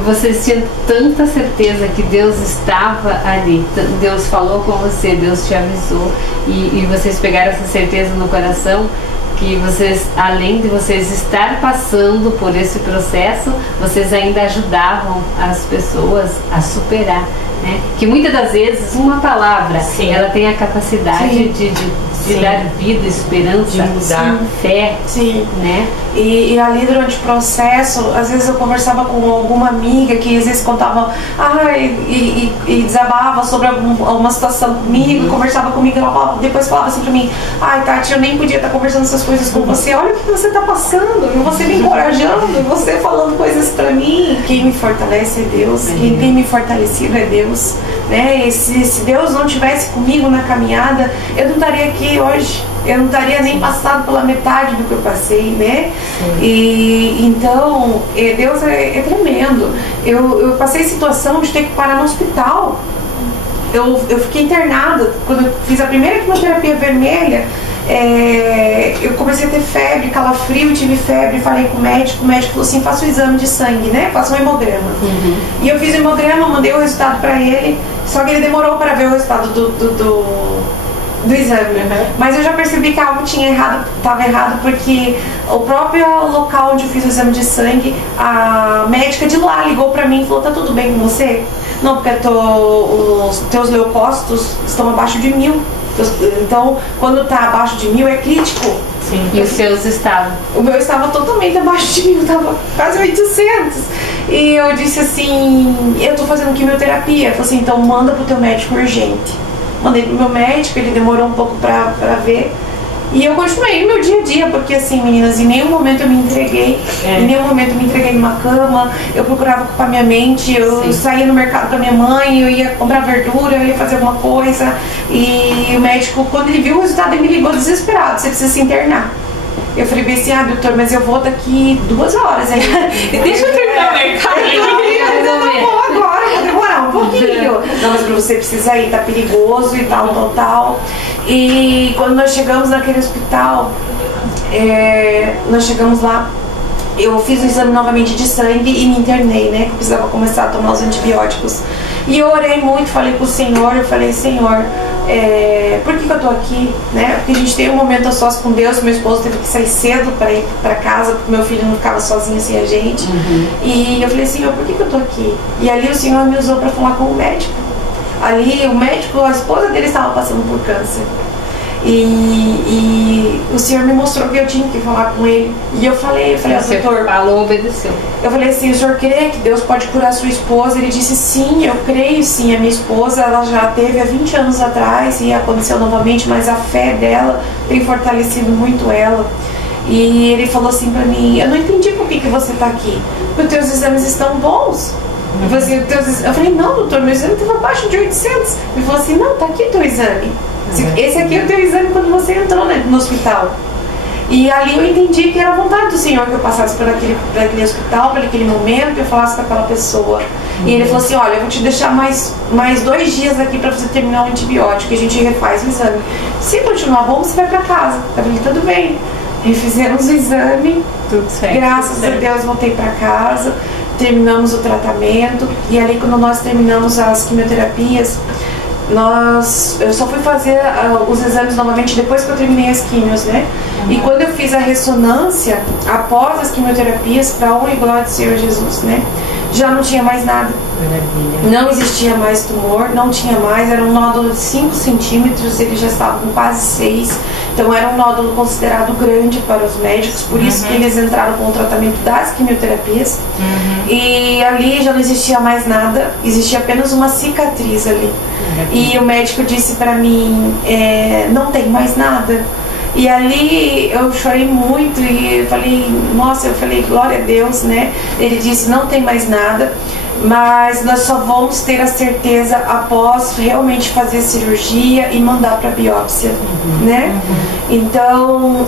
vocês tinham tanta certeza que Deus estava ali, Deus falou com você, Deus te avisou, e vocês pegaram essa certeza no coração, que vocês, além de vocês estar passando por esse processo, vocês ainda ajudavam as pessoas a superar, né? Que muitas das vezes uma palavra, ela tem a capacidade de dar vida, esperança, de mudar, fé, né? E ali durante o processo, às vezes eu conversava com alguma amiga que às vezes contava e desabava sobre alguma situação comigo, conversava comigo, ela depois falava assim pra mim, ai Tati, eu nem podia estar conversando essas coisas com você, olha o que você está passando, e você me encorajando, e você falando coisas pra mim. Quem me fortalece é Deus, quem tem me fortalecido é Deus, né? E se Deus não tivesse comigo na caminhada, eu não estaria aqui hoje, eu não estaria nem passado pela metade do que eu passei, né? E então Deus é tremendo. Eu passei situação de ter que parar no hospital. Eu fiquei internada quando eu fiz a primeira quimioterapia vermelha. Eu comecei a ter febre, calafrio, tive febre, falei com o médico falou assim, faça o exame de sangue, né? Faça um hemograma. E eu fiz o hemograma, mandei o resultado para ele, só que ele demorou para ver o resultado do exame, mas eu já percebi que algo estava errado, porque o próprio local onde eu fiz o exame de sangue, a médica de lá ligou pra mim e falou, tá tudo bem com você? Não, porque os teus leucócitos estão abaixo de 1000, então quando tá abaixo de 1000 é crítico. E os seus estavam? O meu estava totalmente abaixo de 1000, estava quase 800. E eu disse assim, eu tô fazendo quimioterapia. Eu falei assim, então manda pro teu médico urgente. Mandei pro meu médico, ele demorou um pouco pra ver. E eu continuei no meu dia a dia, porque assim, meninas, em nenhum momento eu me entreguei. Em nenhum momento eu me entreguei numa cama. Eu procurava ocupar minha mente, eu saía no mercado com a minha mãe, eu ia comprar verdura, eu ia fazer alguma coisa. E o médico, quando ele viu o resultado, ele me ligou desesperado, você precisa se internar. Eu falei bem assim, doutor, mas eu vou daqui 2 horas ainda. Deixa eu terminar o mercado. Eu vou agora, vou demorar um pouquinho. Não, mas você precisa ir, tá perigoso e tal. E quando nós chegamos naquele hospital, nós chegamos lá, eu fiz o exame novamente de sangue e me internei, né? Que eu precisava começar a tomar os antibióticos. E eu orei muito, falei com o Senhor, eu falei, Senhor, por que eu tô aqui, né? Porque a gente tem um momento a sós com Deus, meu esposo teve que sair cedo para ir para casa, porque meu filho não ficava sozinho sem a gente. E eu falei, Senhor, por que eu tô aqui? E ali o Senhor me usou para falar com o médico. Ali o médico, a esposa dele estava passando por câncer. E o Senhor me mostrou que eu tinha que falar com ele. E eu falei, doutor, falou, obedeceu. Eu falei assim, o senhor crê que Deus pode curar sua esposa? Ele disse, sim, eu creio sim. A minha esposa, ela já teve há 20 anos atrás e aconteceu novamente, mas a fé dela tem fortalecido muito ela. E ele falou assim pra mim, eu não entendi por que você tá aqui, porque os teus exames estão bons. Eu falei, não, doutor, meu exame estava abaixo de 800. Ele falou assim, não, tá aqui o teu exame. Esse aqui é o teu exame quando você entrou, né, no hospital. E ali eu entendi que era a vontade do Senhor que eu passasse por aquele hospital, por aquele momento, que eu falasse com aquela pessoa. E ele falou assim, olha, eu vou te deixar mais 2 dias aqui para você terminar o antibiótico, e a gente refaz o exame. Se continuar bom, você vai para casa. Eu falei, tudo bem. E fizemos o exame, tudo certo, graças a Deus voltei para casa, terminamos o tratamento. E ali quando nós terminamos as quimioterapias, eu só fui fazer os exames novamente depois que eu terminei as quimios, né? E quando eu fiz a ressonância, após as quimioterapias, para a honra e glória do Senhor Jesus, né? Já não tinha mais nada. Maravilha. Não existia mais tumor, não tinha mais, era um nódulo de 5 centímetros, ele já estava com quase 6. Então era um nódulo considerado grande para os médicos, por isso que eles entraram com o tratamento das quimioterapias. E ali já não existia mais nada, existia apenas uma cicatriz ali. E o médico disse para mim, não tem mais nada. E ali eu chorei muito e eu falei, nossa, glória a Deus, né? Ele disse, não tem mais nada, mas nós só vamos ter a certeza após realmente fazer a cirurgia e mandar para biópsia, né? Então,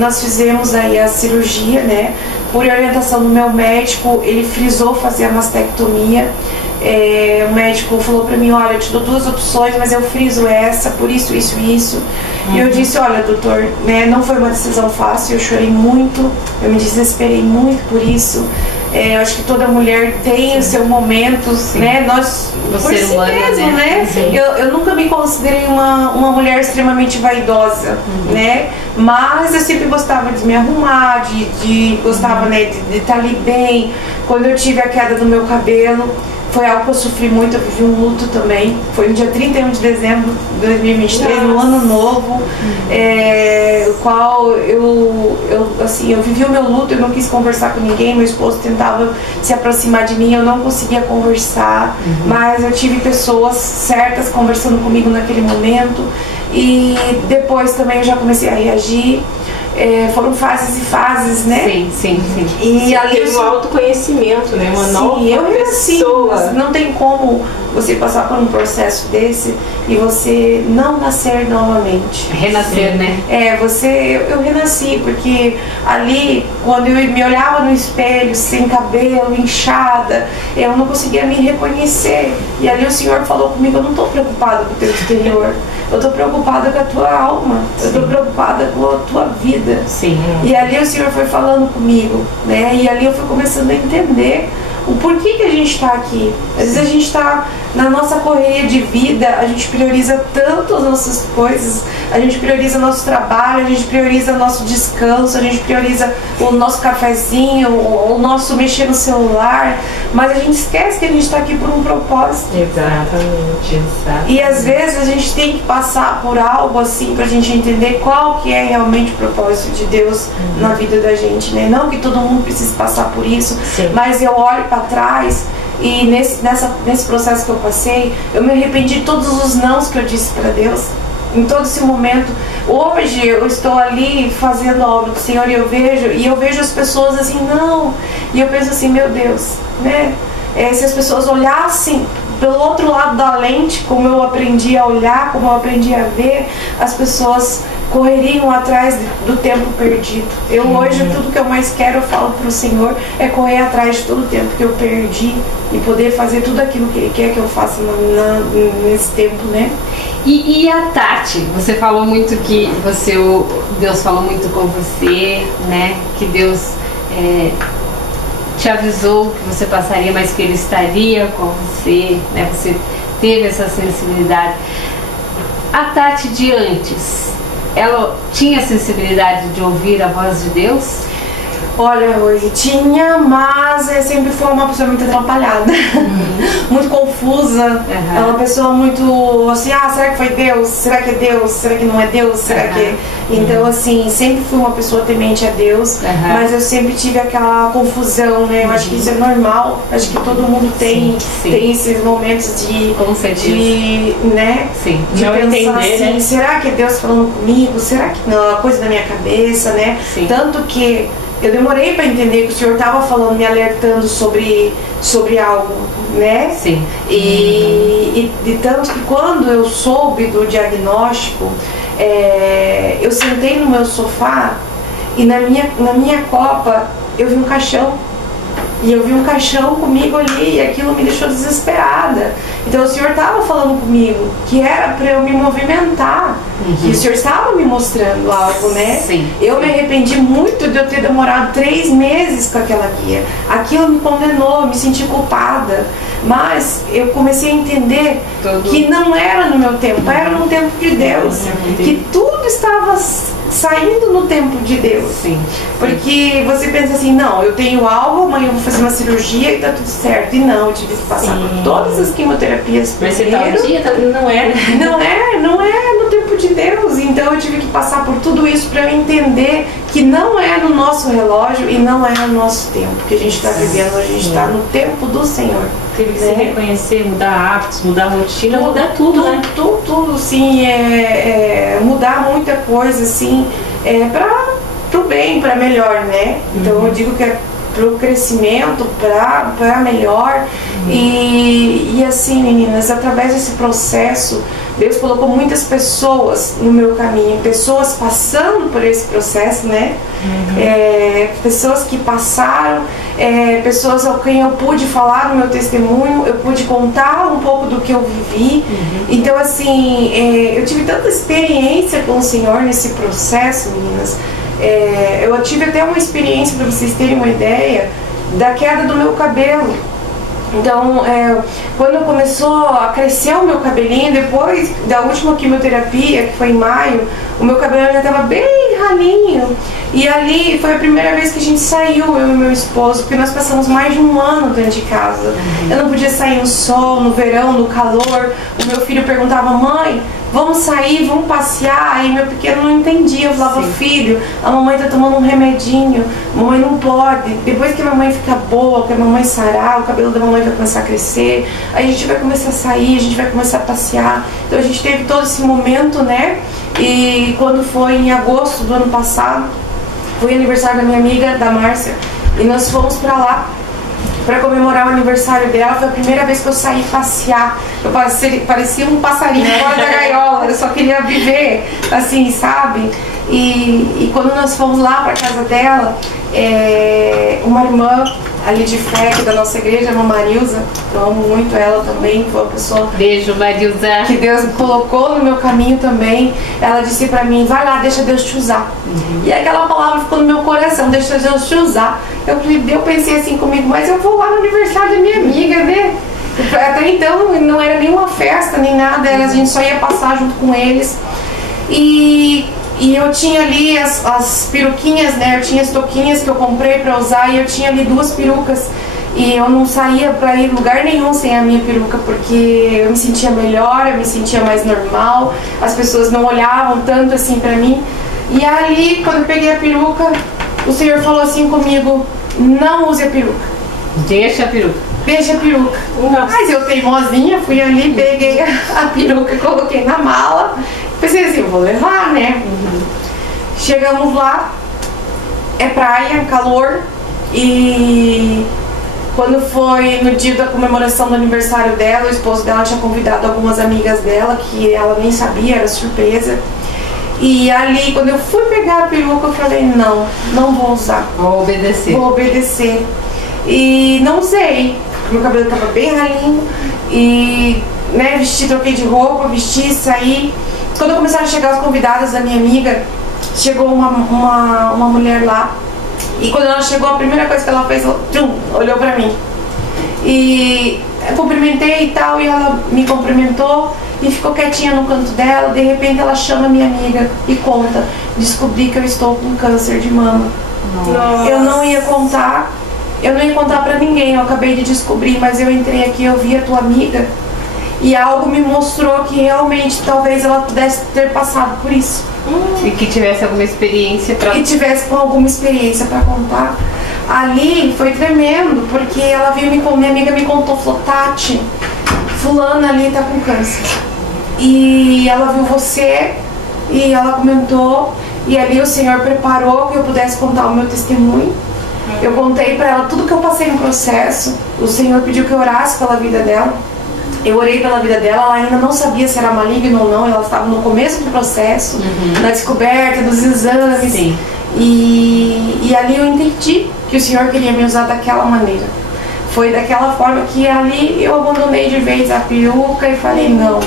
nós fizemos aí a cirurgia, né? Por orientação do meu médico, ele frisou fazer a mastectomia. O médico falou pra mim, olha, eu te dou 2 opções, mas eu friso essa, por isso. E eu disse, olha, doutor, né, não foi uma decisão fácil, eu chorei muito, eu me desesperei muito por isso. Eu acho que toda mulher tem o seu momento, né? Nós, por si mesmo, né? Eu nunca me considerei uma mulher extremamente vaidosa, né? Mas eu sempre gostava de me arrumar, gostava, né, de estar ali bem. Quando eu tive a queda do meu cabelo, foi algo que eu sofri muito, eu vivi um luto também. Foi no dia 31 de dezembro de 2023, no ano novo, o qual eu vivi o meu luto, eu não quis conversar com ninguém, meu esposo tentava se aproximar de mim, eu não conseguia conversar, mas eu tive pessoas certas conversando comigo naquele momento, e depois também eu já comecei a reagir. Foram fases e fases, né? Sim. E ali teve um autoconhecimento, né? Uma nova pessoa. Não tem como você passar por um processo desse e você não nascer novamente. Renascer, né? Eu renasci, porque ali, quando eu me olhava no espelho, sem cabelo, inchada, eu não conseguia me reconhecer. E ali o Senhor falou comigo, eu não estou preocupada com o teu exterior, eu estou preocupada com a tua alma, eu estou preocupada com a tua vida. Sim. E ali o Senhor foi falando comigo, né? E ali eu fui começando a entender o porquê que a gente está aqui. Às vezes a gente está na nossa correria de vida, a gente prioriza tanto as nossas coisas, a gente prioriza nosso trabalho, a gente prioriza nosso descanso, a gente prioriza o nosso cafezinho, o nosso mexer no celular, mas a gente esquece que a gente está aqui por um propósito. Exatamente. E às vezes a gente tem que passar por algo assim pra gente entender qual que é realmente o propósito de Deus na vida da gente, né? Não que todo mundo precise passar por isso, mas eu olho para trás e nesse processo que eu passei, eu me arrependi de todos os nãos que eu disse para Deus. Em todo esse momento, hoje eu estou ali fazendo a obra do Senhor e eu vejo as pessoas assim, não, e eu penso assim, meu Deus, né? Se as pessoas olhassem pelo outro lado da lente, como eu aprendi a olhar, como eu aprendi a ver, as pessoas correriam atrás do tempo perdido. Eu hoje, tudo que eu mais quero, eu falo pro Senhor, é correr atrás de todo o tempo que eu perdi e poder fazer tudo aquilo que Ele quer que eu faça nesse tempo, né? E a Tati, você falou muito que Deus falou muito com você, né? Que Deus te avisou que você passaria, mas que Ele estaria com você, né? Você teve essa sensibilidade. A Tati de antes, ela tinha sensibilidade de ouvir a voz de Deus? Olha, hoje tinha, mas sempre foi uma pessoa muito atrapalhada, muito confusa. É uma pessoa muito assim, será que foi Deus? Será que é Deus? Será que não é Deus? Será que... Então, assim, sempre fui uma pessoa temente a Deus, mas eu sempre tive aquela confusão, né? Eu acho que isso é normal, acho que todo mundo tem esses momentos de né? Sim. De não pensar entender, assim, né? será que é Deus falando comigo? Será que não? É uma coisa da minha cabeça, né? Sim. Tanto que eu demorei para entender que o Senhor estava falando, me alertando sobre algo, né? Sim. E tanto que quando eu soube do diagnóstico, eu sentei no meu sofá e na minha copa eu vi um caixão. E eu vi um caixão comigo ali e aquilo me deixou desesperada. Então o Senhor estava falando comigo que era para eu me movimentar. E o Senhor estava me mostrando algo, né? Sim. Eu me arrependi muito de eu ter demorado 3 meses com aquela guia. Aquilo me condenou, eu me senti culpada. Mas eu comecei a entender que não era no meu tempo, era no tempo de Deus. Que tudo estava saindo no tempo de Deus. Sim. Porque você pensa assim, não, eu tenho algo, amanhã eu vou fazer uma cirurgia e tá tudo certo. E não, eu tive que passar por todas as quimioterapias Mas você primeiro. não é, né? Não é no tempo de Deus. Então eu tive que passar por tudo isso para eu entender que não é no nosso relógio e não é no nosso tempo que a gente está vivendo. A gente está no tempo do Senhor. Teve que se reconhecer, mudar hábitos, mudar rotina, mudar tudo, né? Tudo, sim, mudar muita coisa, assim, pro bem, para melhor, né? Então eu digo que é pro crescimento, para melhor. E assim, meninas, através desse processo, Deus colocou muitas pessoas no meu caminho, pessoas passando por esse processo, né? Pessoas que passaram, pessoas a quem eu pude falar no meu testemunho, eu pude contar um pouco do que eu vivi. Então, assim, eu tive tanta experiência com o Senhor nesse processo, meninas. Eu tive até uma experiência, para vocês terem uma ideia, da queda do meu cabelo. Então, quando começou a crescer o meu cabelinho, depois da última quimioterapia, que foi em maio, o meu cabelo já estava bem ralinho. E ali foi a primeira vez que a gente saiu, eu e meu esposo, porque nós passamos mais de 1 ano dentro de casa. Eu não podia sair no sol, no verão, no calor. O meu filho perguntava, mãe, vamos sair, vamos passear. Aí meu pequeno não entendia, eu falava, filho, a mamãe tá tomando um remedinho, mamãe não pode. Depois que a mamãe ficar boa, que a mamãe sarar, o cabelo da mamãe vai começar a crescer, aí a gente vai começar a sair, a gente vai começar a passear. Então a gente teve todo esse momento, né? E quando foi em agosto do ano passado, foi aniversário da minha amiga, da Márcia, e nós fomos pra lá para comemorar o aniversário dela. Foi a primeira vez que eu saí passear. Eu parecia um passarinho fora da gaiola. Eu só queria viver, assim, sabe? E quando nós fomos lá para casa dela, uma irmã ali de fé, que da nossa igreja, a irmã Marilza, eu amo muito ela também, foi uma pessoa... Beijo, Marilza. Que Deus colocou no meu caminho também. Ela disse pra mim, vai lá, deixa Deus te usar. E aquela palavra ficou no meu coração, deixa Deus te usar. Eu pensei assim comigo, mas eu vou lá no aniversário da minha amiga, né? Até então não era nenhuma festa, nem nada, a gente só ia passar junto com eles. E eu tinha ali as peruquinhas, né? Eu tinha as touquinhas que eu comprei pra usar, e eu tinha ali 2 perucas. E eu não saía pra ir lugar nenhum sem a minha peruca, porque eu me sentia melhor, eu me sentia mais normal, as pessoas não olhavam tanto assim pra mim. E ali, quando eu peguei a peruca, o Senhor falou assim comigo, não use a peruca. Deixa a peruca. Deixa a peruca. Mas eu teimosinha, fui ali, peguei a peruca, coloquei na mala. Pensei assim, eu vou levar, né? Chegamos lá, é praia, calor, e Quando foi no dia da comemoração do aniversário dela, o esposo dela tinha convidado algumas amigas dela, que ela nem sabia, era surpresa. E ali, quando eu fui pegar a peruca, eu falei, não vou usar. Vou obedecer. Vou obedecer. E não usei, meu cabelo estava bem ralinho. E, né, troquei de roupa, vesti, saí. Quando começaram a chegar os convidados da minha amiga, chegou uma mulher lá. E quando ela chegou, a primeira coisa que ela fez, ela olhou pra mim. E eu cumprimentei e tal, e ela me cumprimentou e ficou quietinha no canto dela. De repente ela chama minha amiga e conta: descobri que eu estou com câncer de mama. Nossa. Eu não ia contar pra ninguém, eu acabei de descobrir, mas eu entrei aqui, eu vi a tua amiga e algo me mostrou que realmente talvez ela pudesse ter passado por isso. E que tivesse alguma experiência pra... E tivesse com alguma experiência pra contar. Ali foi tremendo, porque ela veio minha amiga me contou, falou: Tati, fulana ali tá com câncer. E ela viu você e ela comentou, e ali o Senhor preparou que eu pudesse contar o meu testemunho. Eu contei pra ela tudo que eu passei no processo. O Senhor pediu que eu orasse pela vida dela. Eu orei pela vida dela, ela ainda não sabia se era maligno ou não, ela estava no começo do processo, na descoberta dos exames. Sim. E ali eu entendi que o Senhor queria me usar daquela maneira. Foi daquela forma que ali eu abandonei de vez a peruca e falei: não,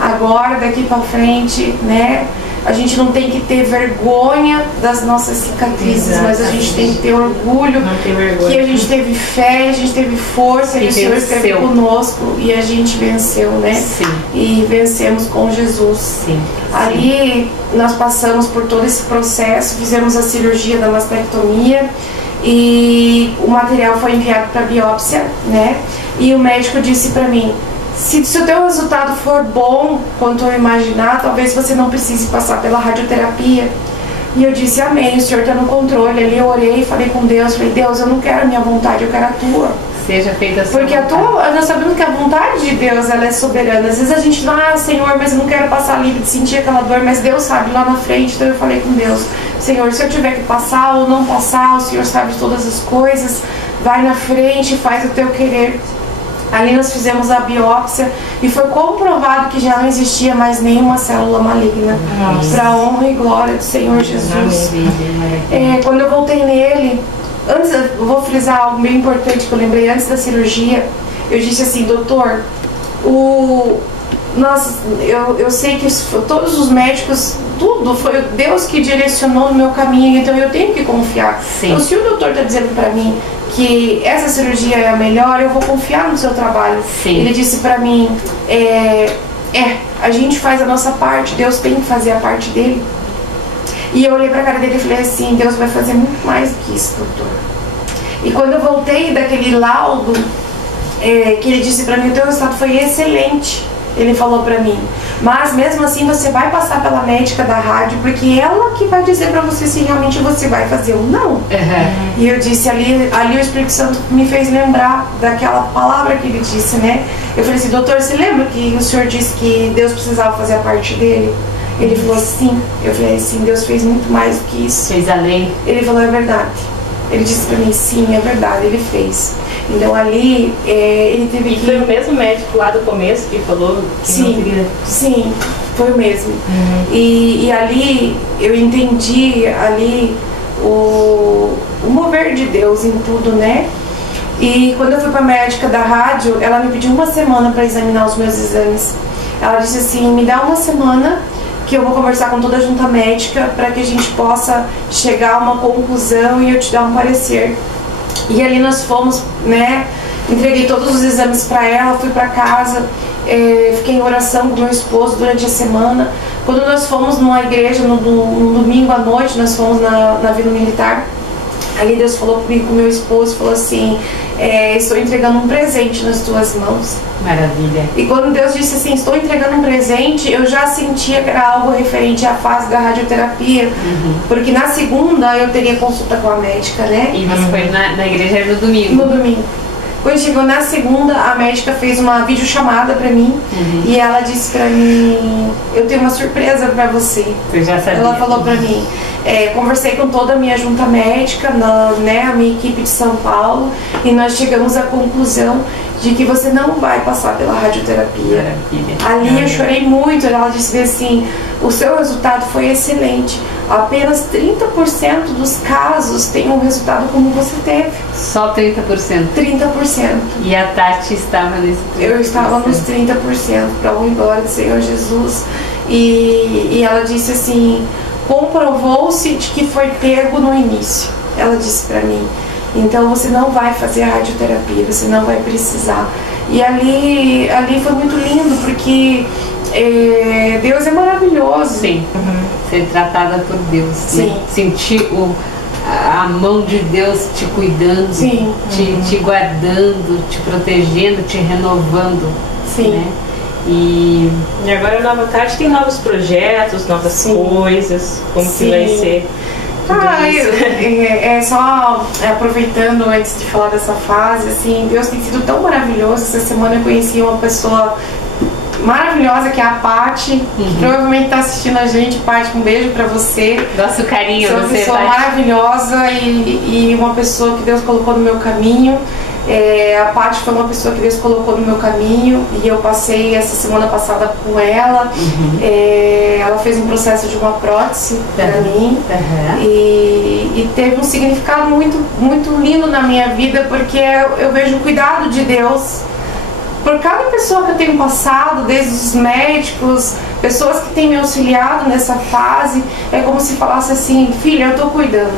agora daqui pra frente, né, a gente não tem que ter vergonha das nossas cicatrizes, mas a gente tem que ter orgulho que a gente teve fé, a gente teve força e o Senhor esteve conosco e a gente venceu, né? Sim. E vencemos com Jesus. Sim. Ali nós passamos por todo esse processo, fizemos a cirurgia da mastectomia e o material foi enviado para biópsia, né? E o médico disse para mim: se o teu resultado for bom quanto eu imaginar, talvez você não precise passar pela radioterapia. E eu disse: amém, o Senhor está no controle. Ali eu orei, falei com Deus, falei: Deus, eu não quero a minha vontade, eu quero a tua. Seja feita a sua Porque nós sabemos que a vontade de Deus, ela é soberana. Às vezes a gente fala: Senhor, mas eu não quero passar livre de sentir aquela dor, mas Deus sabe lá na frente. Então eu falei com Deus: Senhor, se eu tiver que passar ou não passar, o Senhor sabe de todas as coisas, vai na frente e faz o teu querer. Ali nós fizemos a biópsia e foi comprovado que já não existia mais nenhuma célula maligna. Para a honra e glória do Senhor Jesus. Quando eu voltei nele, antes, eu vou frisar algo bem importante que eu lembrei antes da cirurgia. Eu disse assim: doutor, eu sei que todos os médicos, tudo foi Deus que direcionou no meu caminho, então eu tenho que confiar. Sim. Então, se o doutor está dizendo para mim que essa cirurgia é a melhor, eu vou confiar no seu trabalho. Sim. Ele disse para mim: a gente faz a nossa parte, Deus tem que fazer a parte dele. E eu olhei pra cara dele e falei assim: Deus vai fazer muito mais do que isso, doutor. E quando eu voltei daquele laudo, que ele disse pra mim: o teu resultado foi excelente. Ele falou pra mim: mas mesmo assim você vai passar pela médica da rádio, porque ela que vai dizer pra você se realmente você vai fazer ou não. E eu disse, ali o Espírito Santo me fez lembrar daquela palavra que ele disse, né? Eu falei assim: doutor, você lembra que o senhor disse que Deus precisava fazer a parte dele? Ele falou: sim. Eu falei assim: Deus fez muito mais do que isso. Fez além. Ele falou: é verdade. Ele disse pra mim: sim, é verdade, ele fez. Então ali, ele teve que... E foi o mesmo médico lá do começo que falou que sim, não queria... Sim, foi o mesmo. E ali, eu entendi ali o mover de Deus em tudo, né? E quando eu fui pra médica da rádio, ela me pediu uma semana para examinar os meus exames. Ela disse assim: me dá uma semana que eu vou conversar com toda a junta médica para que a gente possa chegar a uma conclusão e eu te dar um parecer. E ali nós fomos, né, entreguei todos os exames para ela, fui para casa, fiquei em oração com meu esposo durante a semana. Quando nós fomos numa igreja, no domingo à noite, nós fomos na Vila Militar, ali Deus falou comigo, com meu esposo, falou assim: estou entregando um presente nas tuas mãos. Maravilha. E quando Deus disse assim: estou entregando um presente, eu já sentia que era algo referente à fase da radioterapia, porque na segunda eu teria consulta com a médica, né? E você foi na igreja no domingo? No domingo. Quando chegou na segunda, a médica fez uma videochamada pra mim e ela disse pra mim: eu tenho uma surpresa pra você. Você já sabia? Ela falou pra mim: conversei com toda a minha junta médica, né, a minha equipe de São Paulo, e nós chegamos à conclusão de que você não vai passar pela radioterapia. Ali eu chorei muito, ela disse assim, o seu resultado foi excelente, apenas 30% dos casos têm um resultado como você teve. Só 30%? 30%. E a Tati estava nesse 30%? Eu estava nos 30%, para a glória do Senhor Jesus. E ela disse assim, comprovou-se de que foi pego no início. Ela disse para mim, então você não vai fazer a radioterapia, você não vai precisar. E ali foi muito lindo, porque Deus é maravilhoso. Sim, ser tratada por Deus. Sim. Né? Sentir a mão de Deus te cuidando, sim. Te guardando, te protegendo, te renovando. Sim. Né? E agora a Nova Tati tem novos projetos, novas sim. coisas, como que vai ser? Só aproveitando antes de falar dessa fase, assim, Deus tem sido tão maravilhoso. Essa semana eu conheci uma pessoa maravilhosa que é a Paty, que provavelmente está assistindo a gente. Paty, um beijo pra você. Nosso carinho, você é uma pessoa Paty. maravilhosa e uma pessoa que Deus colocou no meu caminho. A Paty foi uma pessoa que Deus colocou no meu caminho e eu passei essa semana passada com ela. Ela fez um processo de uma prótese para mim e teve um significado muito, muito lindo na minha vida, porque eu vejo o cuidado de Deus por cada pessoa que eu tenho passado, desde os médicos, pessoas que têm me auxiliado nessa fase. É como se falasse assim, filha, eu tô cuidando,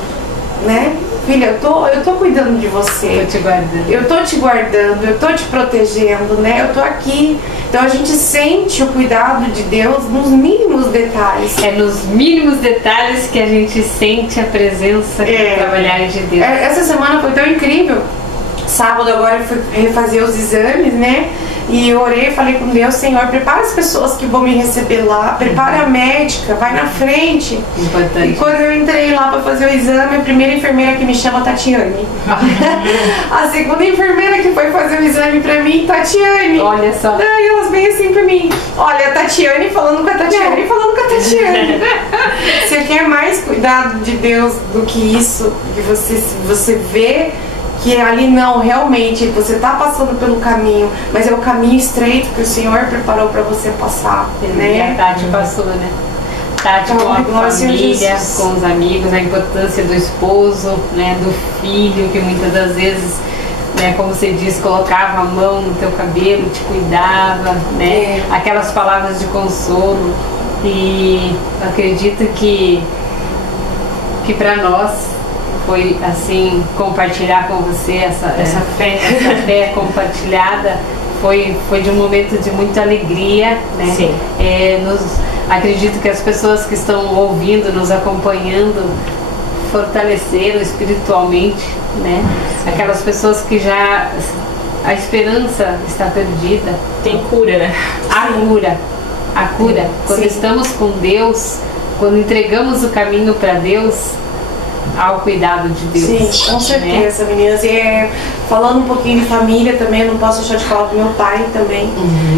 né? Filha, eu tô cuidando de você. Tô te guardando. Eu tô te guardando, eu tô te protegendo, né? Eu tô aqui. Então a gente sente o cuidado de Deus nos mínimos detalhes. É nos mínimos detalhes que a gente sente a presença e o trabalhar de Deus. Essa semana foi tão incrível. Sábado agora eu fui refazer os exames, né? E eu orei e falei com Deus, Senhor, prepara as pessoas que vão me receber lá, prepara a médica, vai na frente. Importante. E quando eu entrei lá para fazer o exame, a primeira enfermeira que me chama, Tatiane. A segunda enfermeira que foi fazer o exame para mim, Tatiane. Olha só. Daí elas vêm assim pra mim, olha, a Tatiane falando com a Tatiane, falando com a Tatiane. Você quer mais cuidado de Deus do que isso? Que você vê que ali não, realmente, você está passando pelo caminho, mas é o caminho estreito que o Senhor preparou para você passar, né? E a Tati passou, né? Tati com a família, com os amigos, a importância do esposo, né? Do filho, que muitas das vezes, né, como você disse, colocava a mão no teu cabelo, te cuidava, né? Aquelas palavras de consolo. E acredito que para nós foi assim, compartilhar com você essa fé compartilhada foi de um momento de muita alegria, né? Sim. Acredito que as pessoas que estão ouvindo, nos acompanhando, fortaleceram espiritualmente, né? Aquelas pessoas que já a esperança está perdida. Tem cura, né? A cura. Quando estamos com Deus, quando entregamos o caminho para Deus, ao cuidado de Deus. Sim, com certeza, né? Meninas. E falando um pouquinho de família também, eu não posso deixar de falar do meu pai também,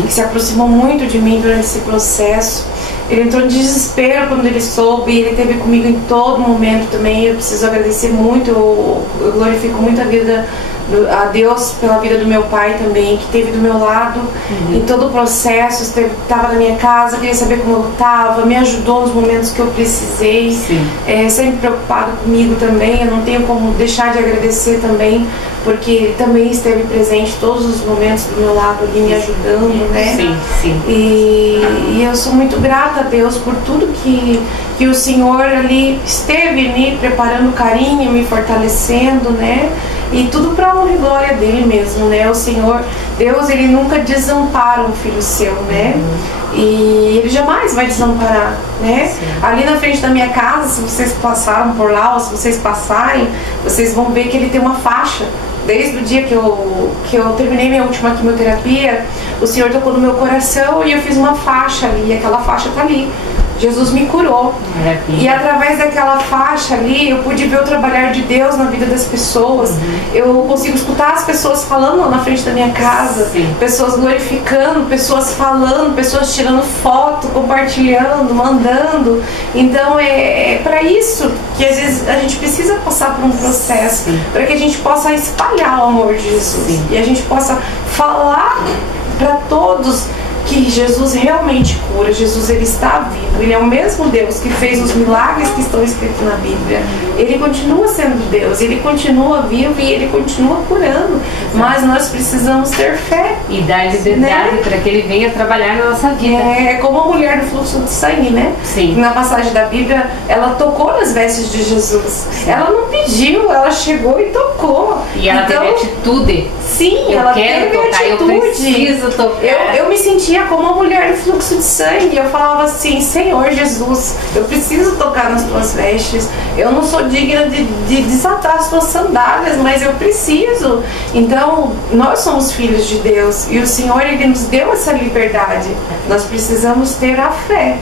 que se aproximou muito de mim durante esse processo. Ele entrou em desespero quando ele soube, e ele esteve comigo em todo momento também. Eu preciso agradecer muito, eu glorifico muito a Deus pela vida do meu pai também, que esteve do meu lado em todo o processo, estava na minha casa, queria saber como eu estava, me ajudou nos momentos que eu precisei, sempre preocupado comigo também. Eu não tenho como deixar de agradecer também, porque ele também esteve presente em todos os momentos do meu lado ali, me ajudando, né? Sim, sim. E eu sou muito grata a Deus por tudo que o Senhor ali esteve me preparando carinho, me fortalecendo, né? E tudo para a honra e glória dele mesmo, né? O Senhor, Deus, ele nunca desampara um filho seu, né? E ele jamais vai desamparar, né? Ali na frente da minha casa, se vocês passaram por lá, ou se vocês passarem, vocês vão ver que ele tem uma faixa. Desde o dia que eu terminei minha última quimioterapia, o Senhor tocou no meu coração e eu fiz uma faixa ali, e aquela faixa tá ali. Jesus me curou. E através daquela faixa ali, eu pude ver o trabalhar de Deus na vida das pessoas. Eu consigo escutar as pessoas falando lá na frente da minha casa, pessoas glorificando, pessoas falando, pessoas tirando foto, compartilhando, mandando. Então é para isso que às vezes a gente precisa passar por um processo, para que a gente possa espalhar o amor de Jesus e a gente possa falar para todos que Jesus realmente cura. Jesus, ele está vivo, ele é o mesmo Deus que fez os milagres que estão escritos na Bíblia. Ele continua sendo Deus, ele continua vivo e ele continua curando. Mas nós precisamos ter fé e dar liberdade, para que ele venha trabalhar na nossa vida. É como a mulher do fluxo de sangue, né? Na passagem da Bíblia, ela tocou nas vestes de Jesus. Ela não pediu, ela chegou e tocou. E ela teve atitude. Sim, eu ela quero teve tocar, atitude. Eu preciso tocar. Eu me sentia como a mulher do fluxo de sangue. Eu falava assim: Senhor Jesus, eu preciso tocar nas tuas vestes. Eu não sou digna de desatar as tuas sandálias, mas eu preciso. Então, nós somos filhos de Deus e o Senhor, ele nos deu essa liberdade. Nós precisamos ter a fé,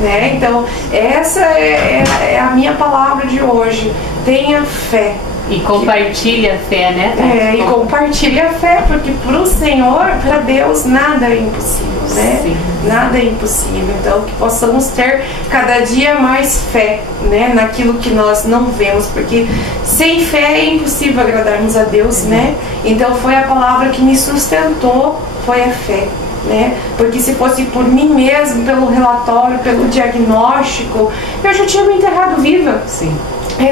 né? Então, essa é a minha palavra de hoje. Tenha fé. E compartilha a fé, né? E compartilha a fé, porque para o Senhor, para Deus, nada é impossível, né? Sim. Nada é impossível. Então, que possamos ter cada dia mais fé, né? Naquilo que nós não vemos, porque sem fé é impossível agradarmos a Deus, né? Então, foi a palavra que me sustentou, foi a fé. Né? Porque se fosse por mim mesmo, pelo relatório, pelo diagnóstico, eu já tinha me enterrado viva.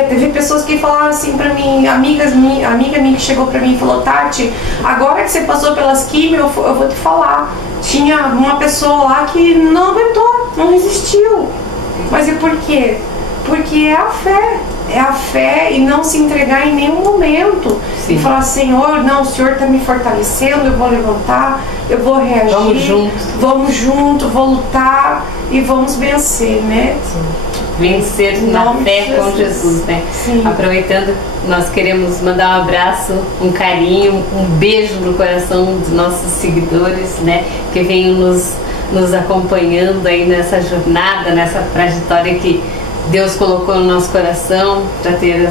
Teve pessoas que falaram assim pra mim, amiga minha que chegou pra mim e falou: Tati, agora que você passou pelas químio, eu vou te falar. Tinha uma pessoa lá que não aguentou, não resistiu. Mas e por quê? Porque é a fé. É a fé e não se entregar em nenhum momento. E falar: Senhor, não, o Senhor está me fortalecendo, eu vou levantar, eu vou reagir. Vamos juntos, vou lutar e vamos vencer, né? Vencer na fé com Jesus, né? Aproveitando, nós queremos mandar um abraço, um carinho, um beijo no coração dos nossos seguidores, né? Que venham nos acompanhando aí nessa jornada, nessa trajetória que Deus colocou no nosso coração para ter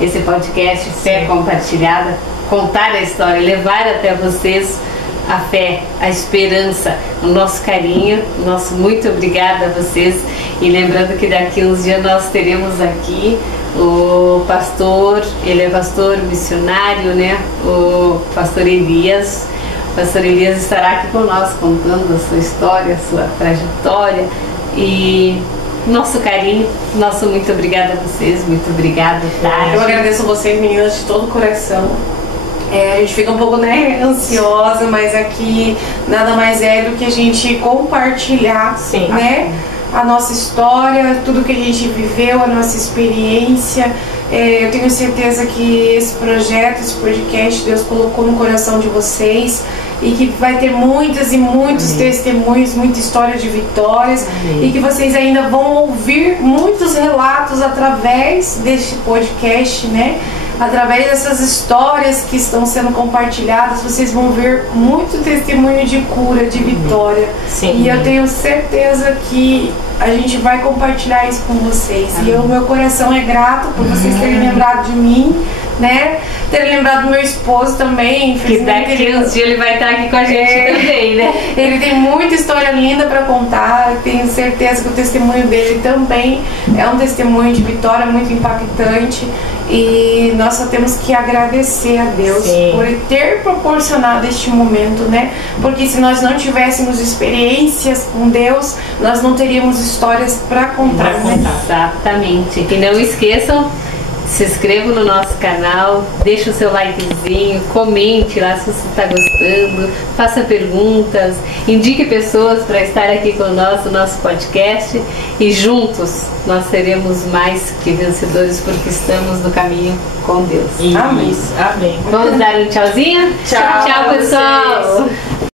esse podcast Fé Compartilhada, contar a história, levar até vocês a fé, a esperança, o nosso carinho, nosso muito obrigada a vocês. E lembrando que daqui uns dias nós teremos aqui o pastor, ele é pastor missionário, né? O pastor Elias. O pastor Elias estará aqui conosco contando a sua história, a sua trajetória e nosso carinho, nosso muito obrigada a vocês, muito obrigada, Tati. Eu agradeço a vocês, meninas, de todo o coração. A gente fica um pouco, né, ansiosa, mas aqui nada mais é do que a gente compartilhar, né, a nossa história, tudo que a gente viveu, a nossa experiência. Eu tenho certeza que esse projeto, esse podcast, Deus colocou no coração de vocês e que vai ter muitas e muitos testemunhos, muita história de vitórias e que vocês ainda vão ouvir muitos relatos através deste podcast, né? Através dessas histórias que estão sendo compartilhadas, vocês vão ver muito testemunho de cura, de vitória. E eu tenho certeza que a gente vai compartilhar isso com vocês. E o meu coração é grato por vocês terem lembrado de mim, né? Terem lembrado do meu esposo também. Que daqui uns dias ele vai estar aqui com a gente também, né? Ele tem muita história linda para contar. Tenho certeza que o testemunho dele também é um testemunho de vitória muito impactante. E nós só temos que agradecer a Deus por ter proporcionado este momento, né? Porque se nós não tivéssemos experiências com Deus, nós não teríamos histórias para contar, né? Exatamente. E não esqueçam, se inscreva no nosso canal, deixa o seu likezinho, comente lá se você está gostando, faça perguntas, indique pessoas para estar aqui conosco no nosso podcast e juntos nós seremos mais que vencedores porque estamos no caminho com Deus. Amém. Vamos dar um tchauzinho? Tchau, pessoal!